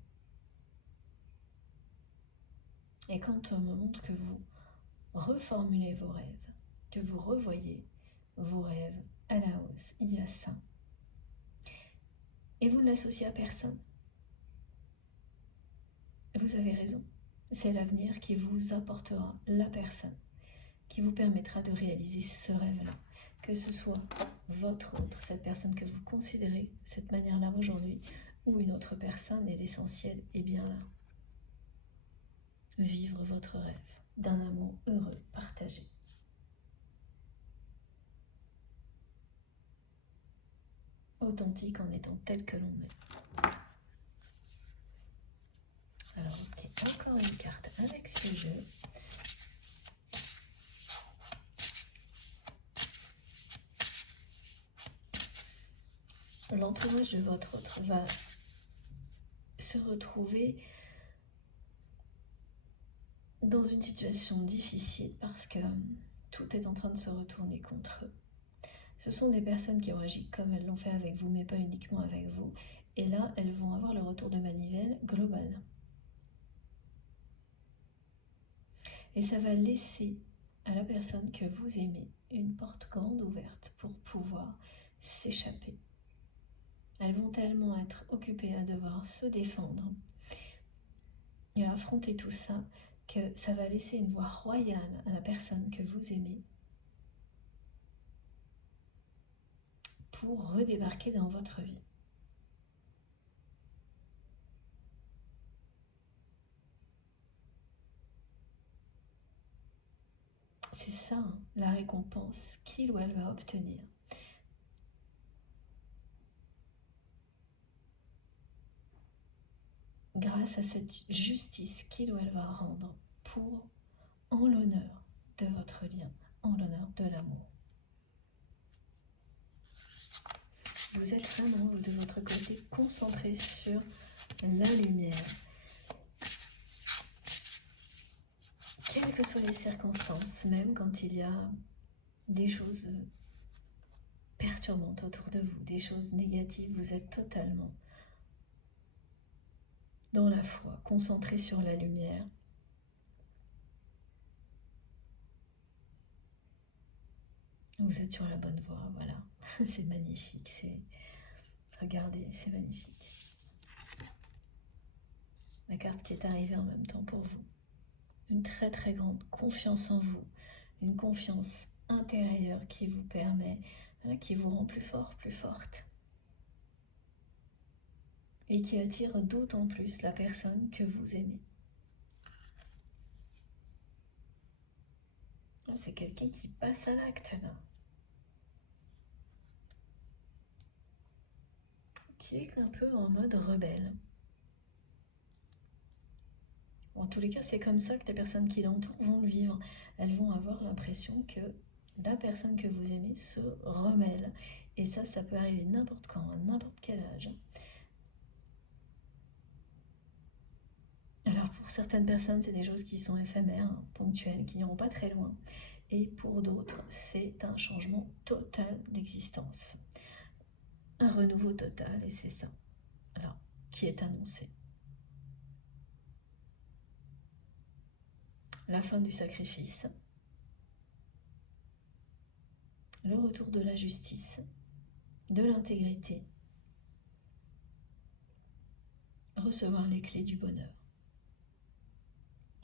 Et quand un moment que vous reformulez vos rêves, que vous revoyez vos rêves à la hausse, il y a ça. Et vous ne l'associez à personne. Vous avez raison. C'est l'avenir qui vous apportera la personne qui vous permettra de réaliser ce rêve-là. Que ce soit votre autre, cette personne que vous considérez de cette manière-là aujourd'hui, ou une autre personne, et l'essentiel est bien là. Vivre votre rêve d'un amour heureux, partagé. Authentique en étant tel que l'on est. Alors, ok, encore une carte avec ce jeu. L'entourage de votre autre va se retrouver dans une situation difficile parce que tout est en train de se retourner contre eux. Ce sont des personnes qui ont agi comme elles l'ont fait avec vous, mais pas uniquement avec vous. Et là, elles vont avoir le retour de manivelle global. Et ça va laisser à la personne que vous aimez une porte grande ouverte pour pouvoir s'échapper. Elles vont tellement être occupées à devoir se défendre et à affronter tout ça que ça va laisser une voie royale à la personne que vous aimez pour redébarquer dans votre vie. C'est ça, hein, la récompense qu'il ou elle va obtenir. Grâce à cette justice qu'il ou elle va rendre en l'honneur de votre lien, en l'honneur de l'amour. Vous êtes vraiment, de votre côté, concentré sur la lumière. Quelles que soient les circonstances, même quand il y a des choses perturbantes autour de vous, des choses négatives, vous êtes totalement dans la foi, concentré sur la lumière. Vous êtes sur la bonne voie, voilà. C'est magnifique, regardez, c'est magnifique. La carte qui est arrivée en même temps pour vous. Une très très grande confiance en vous, une confiance intérieure qui vous permet, qui vous rend plus fort, plus forte. Et qui attire d'autant plus la personne que vous aimez. C'est quelqu'un qui passe à l'acte là. Qui est un peu en mode rebelle. En tous les cas, c'est comme ça que les personnes qui l'entourent vont le vivre. Elles vont avoir l'impression que la personne que vous aimez se rebelle. Et ça peut arriver n'importe quand, à n'importe quel âge. Alors pour certaines personnes, c'est des choses qui sont éphémères, ponctuelles, qui n'iront pas très loin. Et pour d'autres, c'est un changement total d'existence. Un renouveau total, et c'est ça, alors, qui est annoncé. La fin du sacrifice, le retour de la justice, de l'intégrité, recevoir les clés du bonheur.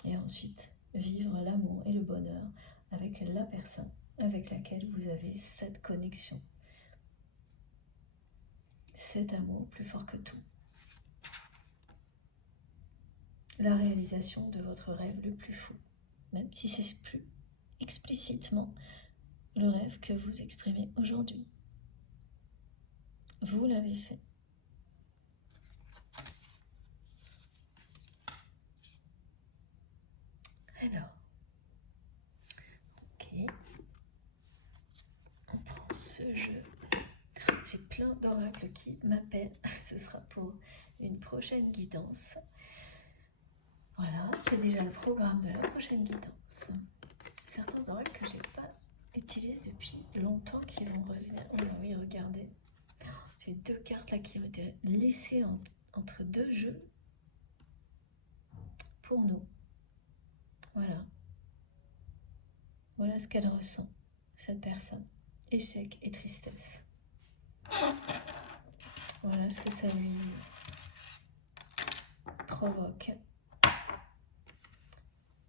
Et ensuite, vivre l'amour et le bonheur avec la personne avec laquelle vous avez cette connexion. Cet amour plus fort que tout. La réalisation de votre rêve le plus fou, même si c'est plus explicitement le rêve que vous exprimez aujourd'hui. Vous l'avez fait. Alors, ok, on prend ce jeu. J'ai plein d'oracles qui m'appellent. Ce sera pour une prochaine guidance. Voilà, j'ai déjà le programme de la prochaine guidance. Certains oracles que je n'ai pas utilisés depuis longtemps qui vont revenir. Oh là oui, regardez. J'ai 2 cartes là qui ont été laissées entre 2 jeux pour nous. Voilà. Voilà ce qu'elle ressent, cette personne. Échec et tristesse. Voilà ce que ça lui provoque.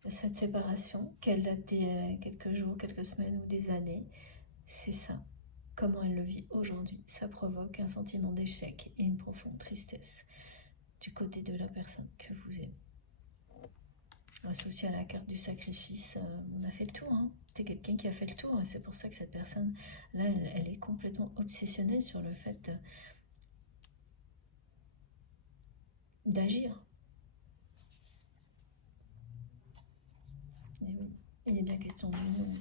Cette séparation, qu'elle date des quelques jours, quelques semaines ou des années, c'est ça. Comment elle le vit aujourd'hui. Ça provoque un sentiment d'échec et une profonde tristesse du côté de la personne que vous aimez. Associé à la carte du sacrifice, on a fait le tour. Hein. C'est quelqu'un qui a fait le tour. Et c'est pour ça que cette personne-là, elle est complètement obsessionnelle sur le fait d'agir. Et oui, il est bien question d'union.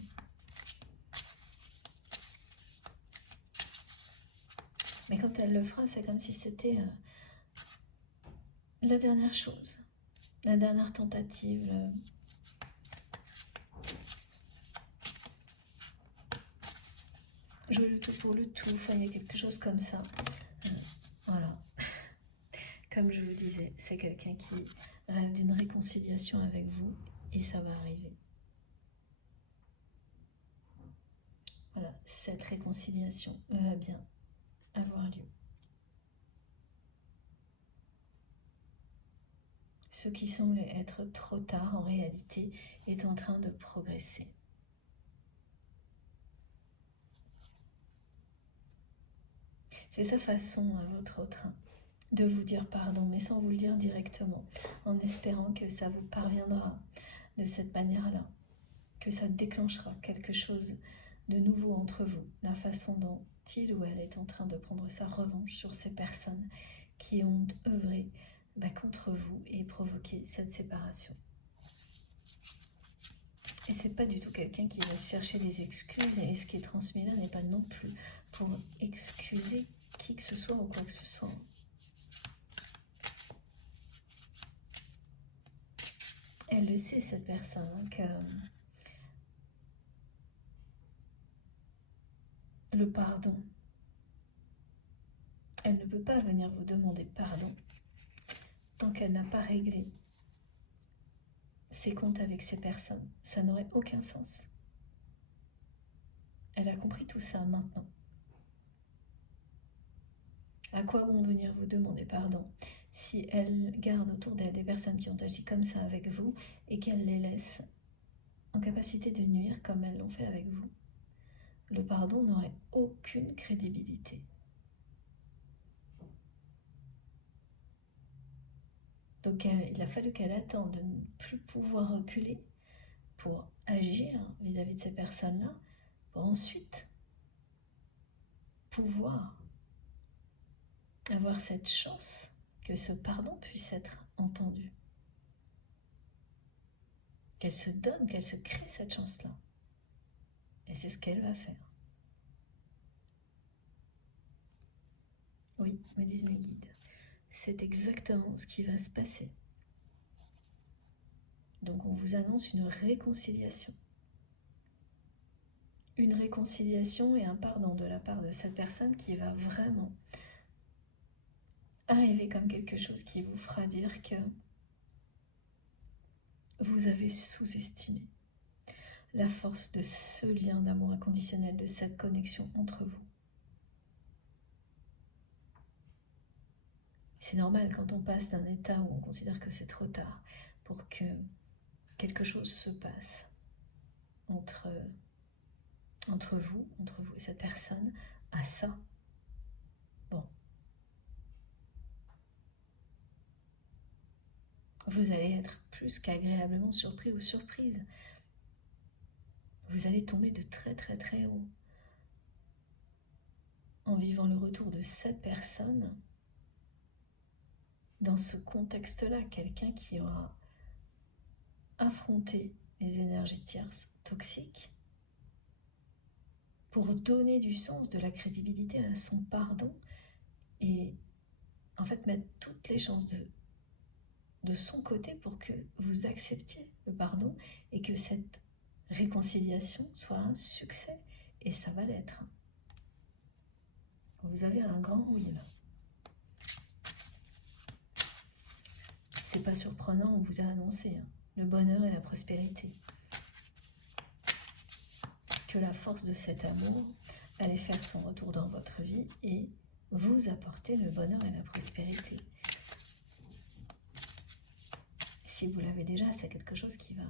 Mais quand elle le fera, c'est comme si c'était la dernière chose, la dernière tentative. Jouer le tout pour le tout, enfin, il y a quelque chose comme ça. Voilà. Comme je vous disais, c'est quelqu'un qui rêve d'une réconciliation avec vous et ça va arriver. Voilà, cette réconciliation va bien avoir lieu. Ce qui semble être trop tard, en réalité, est en train de progresser. C'est sa façon, à votre train, de vous dire pardon, mais sans vous le dire directement, en espérant que ça vous parviendra de cette manière-là. que ça déclenchera quelque chose de nouveau entre vous, la façon dont il ou elle est en train de prendre sa revanche sur ces personnes qui ont œuvré contre vous et provoqué cette séparation. Et c'est pas du tout quelqu'un qui va chercher des excuses, et ce qui est transmis là n'est pas non plus pour excuser qui que ce soit ou quoi que ce soit. Elle le sait, cette personne, que le pardon, elle ne peut pas venir vous demander pardon tant qu'elle n'a pas réglé ses comptes avec ces personnes. Ça n'aurait aucun sens. Elle a compris tout ça maintenant. À quoi bon venir vous demander pardon si elle garde autour d'elle des personnes qui ont agi comme ça avec vous et qu'elle les laisse en capacité de nuire comme elles l'ont fait avec vous? Le pardon n'aurait aucune crédibilité. Donc il a fallu qu'elle attende de ne plus pouvoir reculer pour agir vis-à-vis de ces personnes-là, pour ensuite pouvoir avoir cette chance que ce pardon puisse être entendu. Qu'elle se donne, qu'elle se crée cette chance-là. Et c'est ce qu'elle va faire. Oui, me disent mes guides. C'est exactement ce qui va se passer. Donc on vous annonce une réconciliation. Une réconciliation et un pardon de la part de cette personne qui va vraiment arriver comme quelque chose qui vous fera dire que vous avez sous-estimé la force de ce lien d'amour inconditionnel, de cette connexion entre vous. C'est normal quand on passe d'un état où on considère que c'est trop tard pour que quelque chose se passe entre vous et cette personne, à ça. Bon. Vous allez être plus qu'agréablement surpris ou surprise. Vous allez tomber de très très très haut en vivant le retour de cette personne dans ce contexte-là, quelqu'un qui aura affronté les énergies tierces toxiques pour donner du sens, de la crédibilité à son pardon et en fait mettre toutes les chances de son côté pour que vous acceptiez le pardon et que cette réconciliation soit un succès. Et ça va l'être. Vous avez un grand oui là. C'est pas surprenant, on vous a annoncé le bonheur et la prospérité. Que la force de cet amour allait faire son retour dans votre vie et vous apporter le bonheur et la prospérité. Si vous l'avez déjà, c'est quelque chose qui va...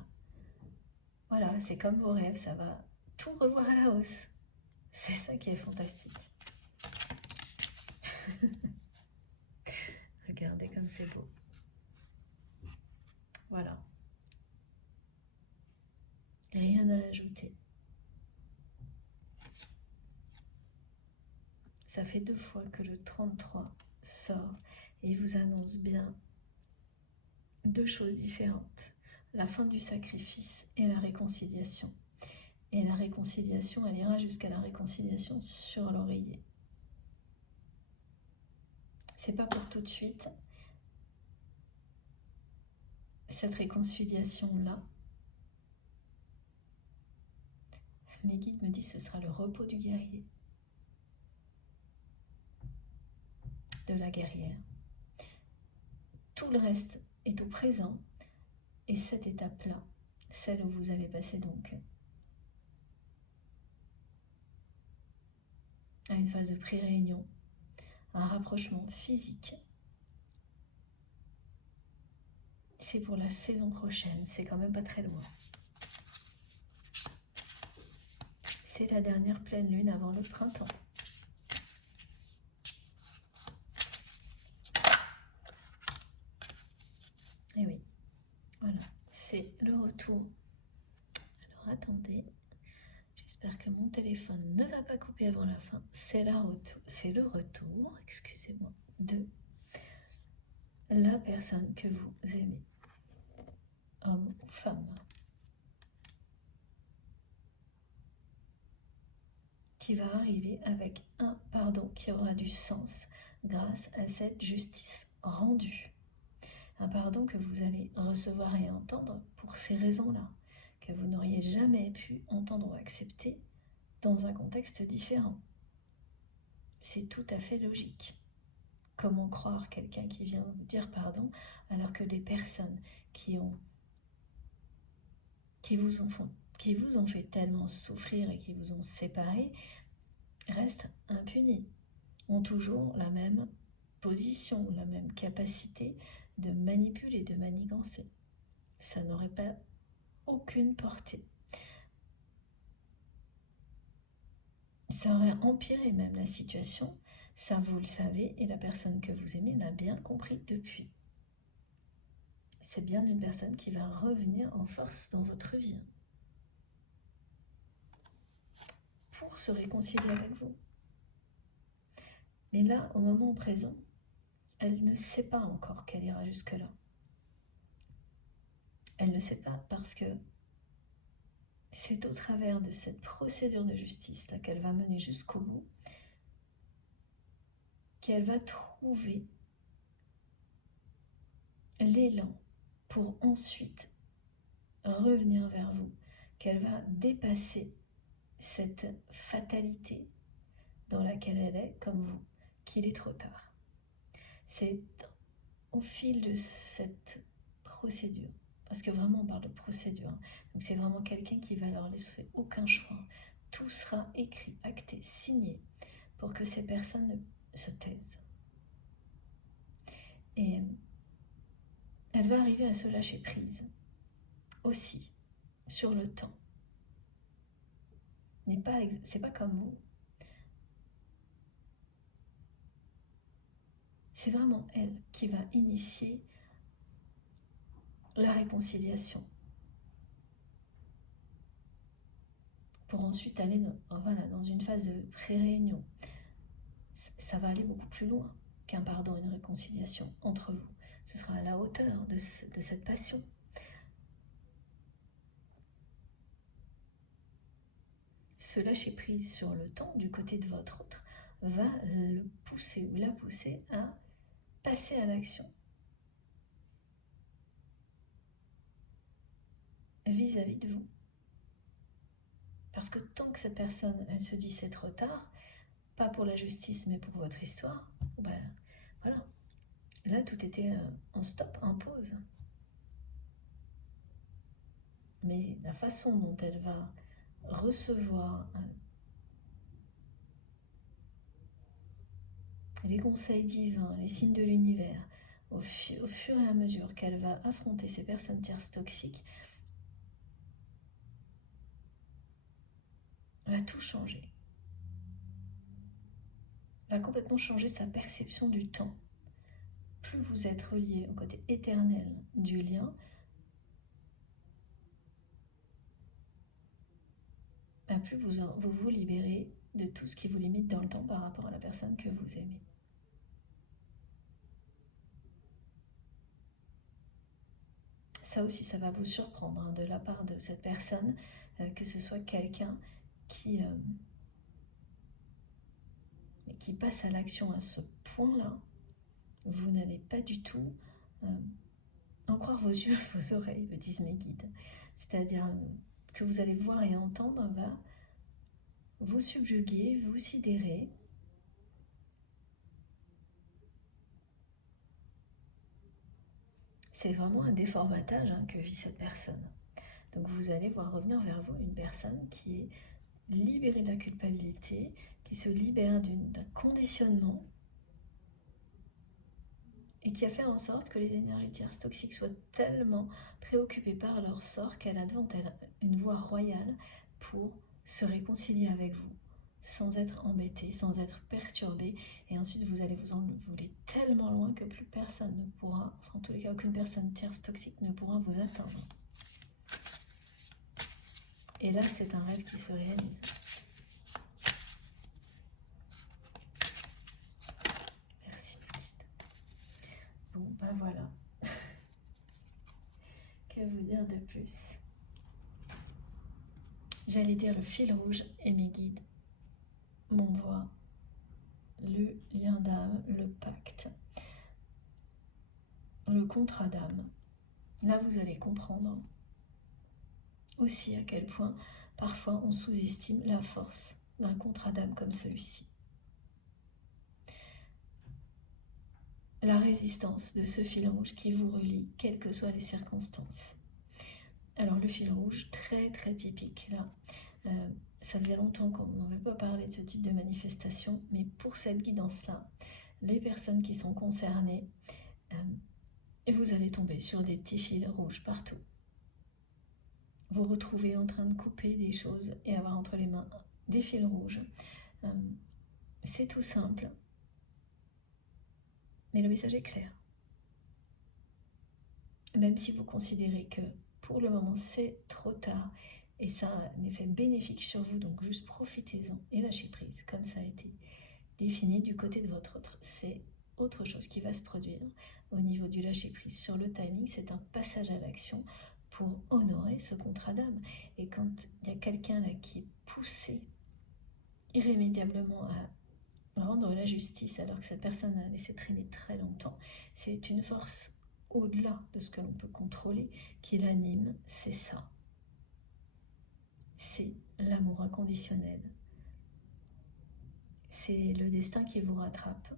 Voilà, c'est comme vos rêves, ça va tout revoir à la hausse. C'est ça qui est fantastique. Regardez comme c'est beau. Voilà. Rien à ajouter. Ça fait 2 fois que le 33 sort et vous annonce bien 2 choses différentes. La fin du sacrifice et la réconciliation. Et la réconciliation, elle ira jusqu'à la réconciliation sur l'oreiller. C'est pas pour tout de suite. Cette réconciliation-là, mes guides me disent que ce sera le repos du guerrier, de la guerrière. Tout le reste est au présent et cette étape-là, celle où vous allez passer donc à une phase de pré-réunion, un rapprochement physique. C'est pour la saison prochaine, c'est quand même pas très loin. C'est la dernière pleine lune avant le printemps. Et oui, voilà, c'est le retour. Alors attendez. J'espère que mon téléphone ne va pas couper avant la fin. C'est le retour, excusez-moi, de la personne que vous aimez, homme ou femme, qui va arriver avec un pardon qui aura du sens grâce à cette justice rendue. Un pardon que vous allez recevoir et entendre pour ces raisons-là, que vous n'auriez jamais pu entendre ou accepter dans un contexte différent. C'est tout à fait logique. Comment croire quelqu'un qui vient vous dire pardon alors que les personnes qui vous ont fait tellement souffrir et qui vous ont séparés restent impunies, ont toujours la même position, la même capacité de manipuler, de manigancer. Ça n'aurait pas aucune portée. Ça aurait empiré même la situation, ça vous le savez, et la personne que vous aimez l'a bien compris depuis. C'est bien une personne qui va revenir en force dans votre vie pour se réconcilier avec vous. Mais là, au moment présent, elle ne sait pas encore qu'elle ira jusque-là. Elle ne sait pas parce que c'est au travers de cette procédure de justice là qu'elle va mener jusqu'au bout qu'elle va trouver l'élan pour ensuite revenir vers vous, qu'elle va dépasser cette fatalité dans laquelle elle est, comme vous, qu'il est trop tard. C'est au fil de cette procédure, parce que vraiment on parle de procédure, donc c'est vraiment quelqu'un qui va leur laisser aucun choix. Tout sera écrit, acté, signé, pour que ces personnes se taisent. Et elle va arriver à se lâcher prise aussi sur le temps. C'est pas comme vous. C'est vraiment elle qui va initier la réconciliation pour ensuite aller dans une phase de pré-réunion. Ça va aller beaucoup plus loin qu'un pardon et une réconciliation entre vous. Ce sera à la hauteur de cette passion. Ce lâcher prise sur le temps du côté de votre autre va le pousser ou la pousser à passer à l'action vis-à-vis de vous. Parce que tant que cette personne, elle se dit c'est trop tard, pas pour la justice mais pour votre histoire, ben voilà. Là tout était en stop, en pause. Mais la façon dont elle va recevoir les conseils divins, les signes de l'univers, au fur et à mesure qu'elle va affronter ces personnes tierces toxiques, va tout changer. Va complètement changer sa perception du temps. Plus vous êtes relié au côté éternel du lien, plus vous libérez de tout ce qui vous limite dans le temps par rapport à la personne que vous aimez. Ça aussi, ça va vous surprendre de la part de cette personne, que ce soit quelqu'un qui passe à l'action à ce point-là. Vous n'allez pas du tout en croire vos yeux, vos oreilles, me disent mes guides. C'est-à-dire que vous allez voir et entendre va vous subjuguer, vous sidérer. C'est vraiment un déformatage que vit cette personne. Donc vous allez voir revenir vers vous une personne qui est libérée de la culpabilité, qui se libère d'un conditionnement et qui a fait en sorte que les énergies tierces toxiques soient tellement préoccupées par leur sort qu'elle a devant elle une voie royale pour se réconcilier avec vous, sans être embêtée, sans être perturbée, et ensuite vous allez vous envoler tellement loin que plus personne ne pourra, enfin en tous les cas aucune personne tierce toxique ne pourra vous atteindre. Et là, c'est un rêve qui se réalise. Merci, mes guides. Bon, ben voilà. Que vous dire de plus? J'allais dire le fil rouge et mes guides m'envoient le lien d'âme, le pacte, le contrat d'âme. Là, vous allez comprendre aussi à quel point parfois on sous-estime la force d'un contrat d'âme comme celui-ci. La résistance de ce fil rouge qui vous relie, quelles que soient les circonstances. Alors le fil rouge, très très typique là. Ça faisait longtemps qu'on n'avait pas parlé de ce type de manifestation, mais pour cette guidance-là, les personnes qui sont concernées, et vous allez tomber sur des petits fils rouges partout. Vous retrouvez en train de couper des choses et avoir entre les mains des fils rouges. C'est tout simple, mais le message est clair. Même si vous considérez que pour le moment c'est trop tard et ça a un effet bénéfique sur vous, donc juste profitez-en et lâchez prise, comme ça a été défini du côté de votre autre. C'est autre chose qui va se produire au niveau du lâcher prise. Sur le timing, c'est un passage à l'action pour honorer ce contrat d'âme. Et quand il y a quelqu'un là qui est poussé irrémédiablement à rendre la justice alors que cette personne a laissé traîner très longtemps, c'est une force au-delà de ce que l'on peut contrôler qui l'anime, c'est ça. C'est l'amour inconditionnel. C'est le destin qui vous rattrape.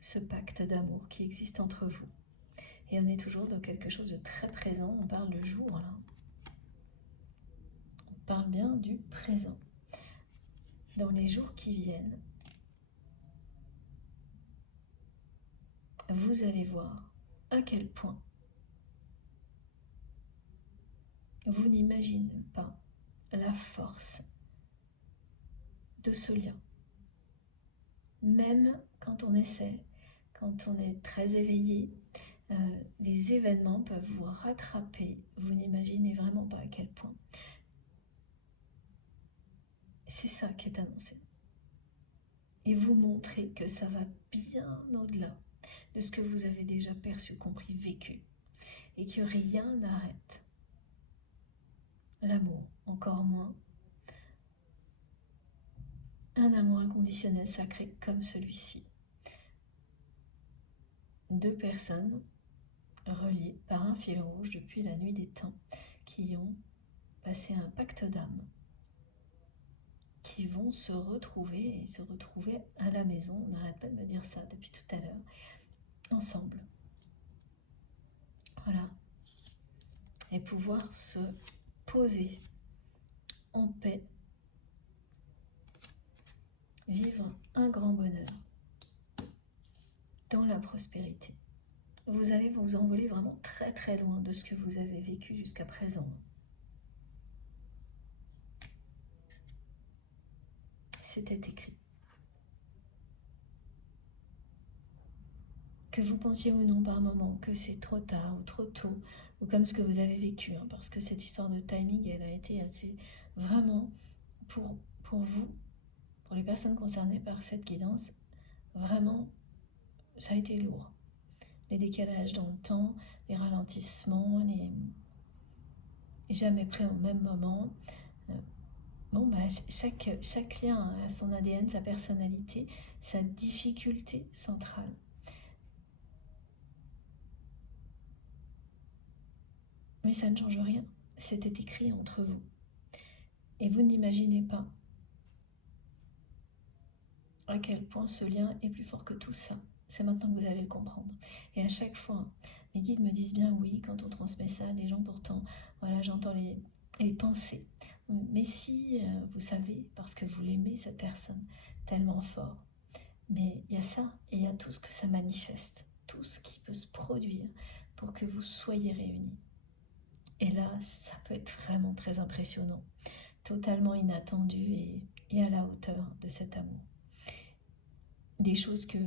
Ce pacte d'amour qui existe entre vous. Et on est toujours dans quelque chose de très présent. On parle de jour là. On parle bien du présent. Dans les jours qui viennent, vous allez voir à quel point vous n'imaginez pas la force de ce lien. Même quand on essaie, quand on est très éveillé, les événements peuvent vous rattraper. Vous n'imaginez vraiment pas à quel point. C'est ça qui est annoncé. Et vous montrer que ça va bien au-delà de ce que vous avez déjà perçu, compris, vécu. Et que rien n'arrête l'amour, encore moins un amour inconditionnel sacré comme celui-ci. Deux personnes reliées par un fil rouge depuis la nuit des temps qui ont passé un pacte d'âme, qui vont se retrouver à la maison, on n'arrête pas de me dire ça depuis tout à l'heure, ensemble. Voilà. Et pouvoir se poser en paix, vivre un grand bonheur dans la prospérité. Vous allez vous envoler vraiment très très loin de ce que vous avez vécu jusqu'à présent. C'était écrit. Que vous pensiez ou non par moment que c'est trop tard ou trop tôt, ou comme ce que vous avez vécu, hein, parce que cette histoire de timing, elle a été assez vraiment pour vous, pour les personnes concernées par cette guidance, vraiment, ça a été lourd. Les décalages dans le temps, les ralentissements, les jamais pris au même moment. Bon, bah, chaque lien a son ADN, sa personnalité, sa difficulté centrale. Mais ça ne change rien, c'était écrit entre vous. Et vous n'imaginez pas à quel point ce lien est plus fort que tout ça. C'est maintenant que vous allez le comprendre. Et à chaque fois, mes guides me disent bien oui, quand on transmet ça, les gens pourtant, voilà, j'entends les pensées. Mais si vous savez, parce que vous l'aimez, cette personne, tellement fort, mais il y a ça, et il y a tout ce que ça manifeste, tout ce qui peut se produire pour que vous soyez réunis. Et là, ça peut être vraiment très impressionnant, totalement inattendu et à la hauteur de cet amour. Des choses que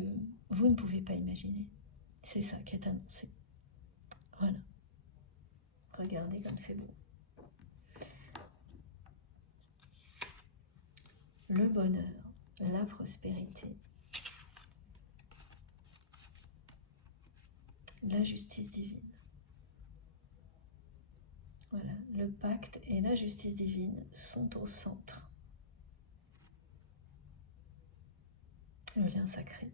vous ne pouvez pas imaginer. C'est ça qui est annoncé. Voilà, regardez comme c'est beau. Le bonheur, la prospérité, la justice divine. Voilà, le pacte et la justice divine sont au centre. Le lien sacré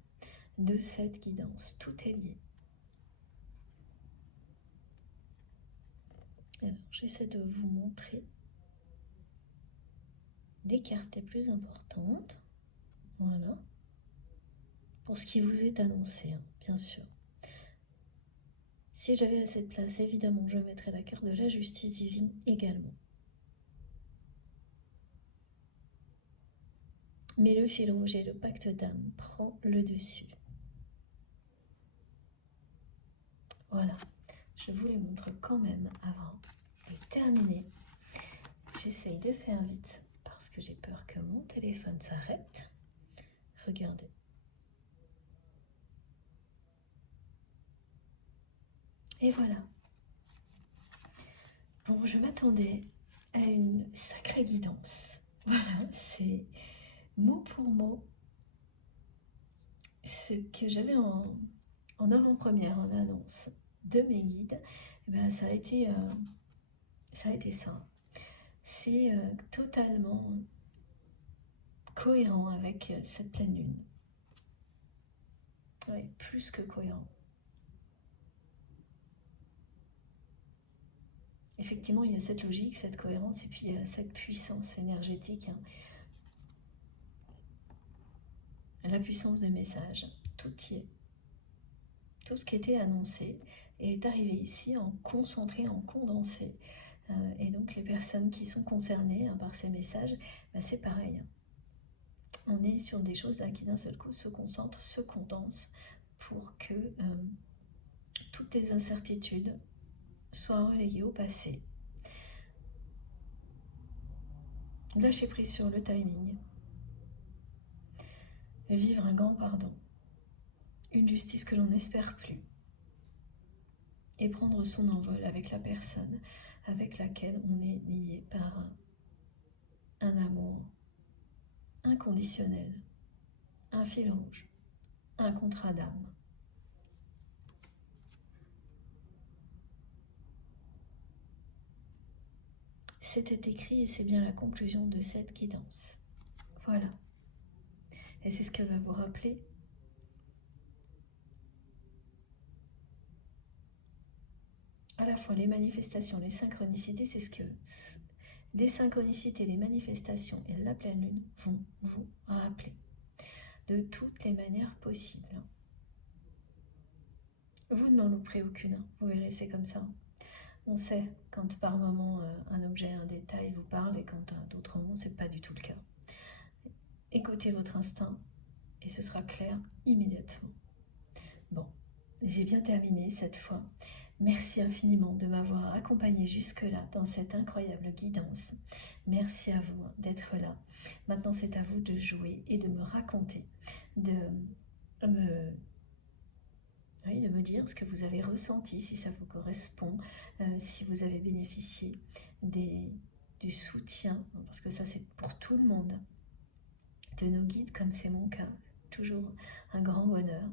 de cette guidance, tout est lié. Alors, j'essaie de vous montrer les cartes les plus importantes. Voilà. Pour ce qui vous est annoncé, hein, bien sûr. Si j'avais assez de place, évidemment, je mettrais la carte de la justice divine également. Mais le fil rouge et le pacte d'âme prend le dessus. Voilà, je vous les montre quand même avant de terminer. J'essaye de faire vite parce que j'ai peur que mon téléphone s'arrête. Regardez. Et voilà. Bon, je m'attendais à une sacrée guidance. Voilà, c'est mot pour mot ce que j'avais en avant-première, en annonce de mes guides. Et ben, ça a été ça. C'est totalement cohérent avec cette pleine lune. Oui, plus que cohérent. Effectivement, il y a cette logique, cette cohérence, et puis il y a cette puissance énergétique, hein. La puissance de message, tout y est. Tout ce qui était annoncé est arrivé ici en concentré, en condensé. Et donc les personnes qui sont concernées, hein, par ces messages, bah, c'est pareil, hein. On est sur des choses là, qui d'un seul coup se concentrent, se condensent pour que toutes les incertitudes soient reléguées au passé. Lâcher prise sur le timing. Vivre un grand pardon. Une justice que l'on n'espère plus. Et prendre son envol avec la personne avec laquelle on est lié par un amour inconditionnel, un fil rouge, un contrat d'âme. C'était écrit et c'est bien la conclusion de cette guidance. Voilà. Et c'est ce qu'elle va vous rappeler. À la fois les manifestations, les synchronicités, c'est ce que les synchronicités, les manifestations et la pleine lune vont vous rappeler de toutes les manières possibles. Vous n'en louperez aucune, vous verrez, c'est comme ça. On sait quand par moment un objet, un détail vous parle et quand à d'autres moments, c'est pas du tout le cas. Écoutez votre instinct et ce sera clair immédiatement. Bon, j'ai bien terminé cette fois. Merci infiniment de m'avoir accompagné jusque-là dans cette incroyable guidance. Merci à vous d'être là. Maintenant, c'est à vous de jouer et de me raconter, de me dire ce que vous avez ressenti, si ça vous correspond, si vous avez bénéficié du soutien, parce que ça c'est pour tout le monde, de nos guides comme c'est mon cas. Toujours un grand bonheur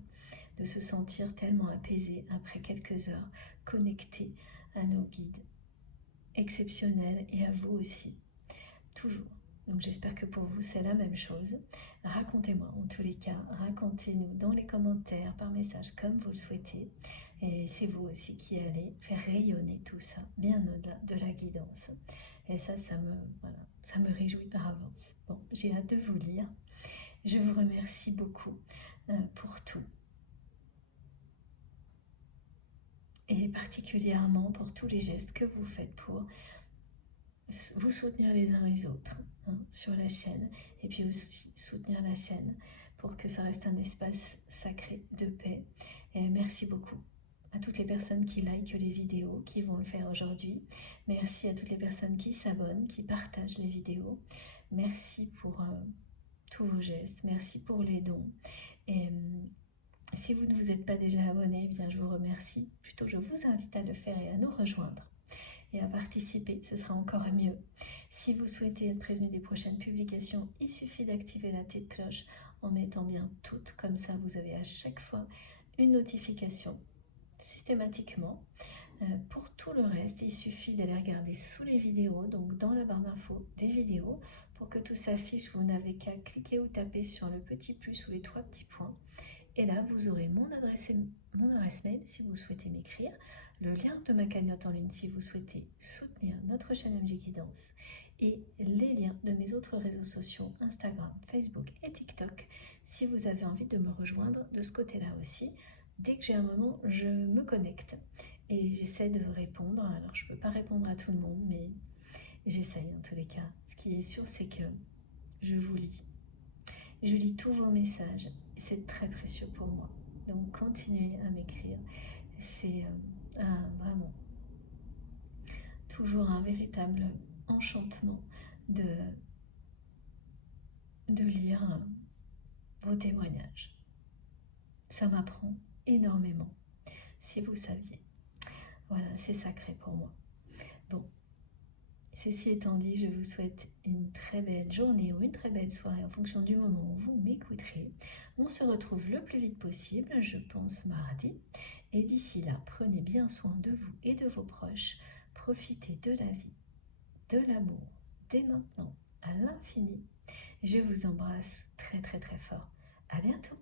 de se sentir tellement apaisé après quelques heures connecté à nos guides exceptionnels et à vous aussi, toujours. Donc j'espère que pour vous c'est la même chose. Racontez-moi en tous les cas, racontez-nous dans les commentaires, par message comme vous le souhaitez. Et c'est vous aussi qui allez faire rayonner tout ça bien au-delà de la guidance. Et ça me réjouit par avance. Bon, j'ai hâte de vous lire. Je vous remercie beaucoup pour tout. Et particulièrement pour tous les gestes que vous faites pour vous soutenir les uns les autres, hein, sur la chaîne, et puis aussi soutenir la chaîne pour que ça reste un espace sacré de paix. Et merci beaucoup à toutes les personnes qui likent les vidéos, qui vont le faire aujourd'hui. Merci à toutes les personnes qui s'abonnent, qui partagent les vidéos. Merci pour tous vos gestes, merci pour les dons. Et Si vous ne vous êtes pas déjà abonné, eh bien je vous remercie. Plutôt, je vous invite à le faire et à nous rejoindre et à participer, ce sera encore mieux. Si vous souhaitez être prévenu des prochaines publications, il suffit d'activer la petite cloche en mettant bien toutes, comme ça vous avez à chaque fois une notification systématiquement. Pour tout le reste, il suffit d'aller regarder sous les vidéos, donc dans la barre d'infos des vidéos, pour que tout s'affiche. Vous n'avez qu'à cliquer ou taper sur le petit plus ou les 3 petits points. Et là, vous aurez mon adresse mail si vous souhaitez m'écrire, le lien de ma cagnotte en ligne si vous souhaitez soutenir notre chaîne MJ Guidance et les liens de mes autres réseaux sociaux, Instagram, Facebook et TikTok, si vous avez envie de me rejoindre de ce côté-là aussi. Dès que j'ai un moment, je me connecte et j'essaie de répondre. Alors, je ne peux pas répondre à tout le monde, mais j'essaye en tous les cas. Ce qui est sûr, c'est que je vous lis. Je lis tous vos messages et c'est très précieux pour moi. Donc continuez à m'écrire. C'est vraiment toujours un véritable enchantement de lire vos témoignages. Ça m'apprend énormément, si vous saviez. Voilà, c'est sacré pour moi. Bon, ceci étant dit, je vous souhaite une très belle journée ou une très belle soirée en fonction du moment où vous m'écouterez. On se retrouve le plus vite possible, je pense mardi. Et d'ici là, prenez bien soin de vous et de vos proches. Profitez de la vie, de l'amour, dès maintenant, à l'infini. Je vous embrasse très très très fort. À bientôt.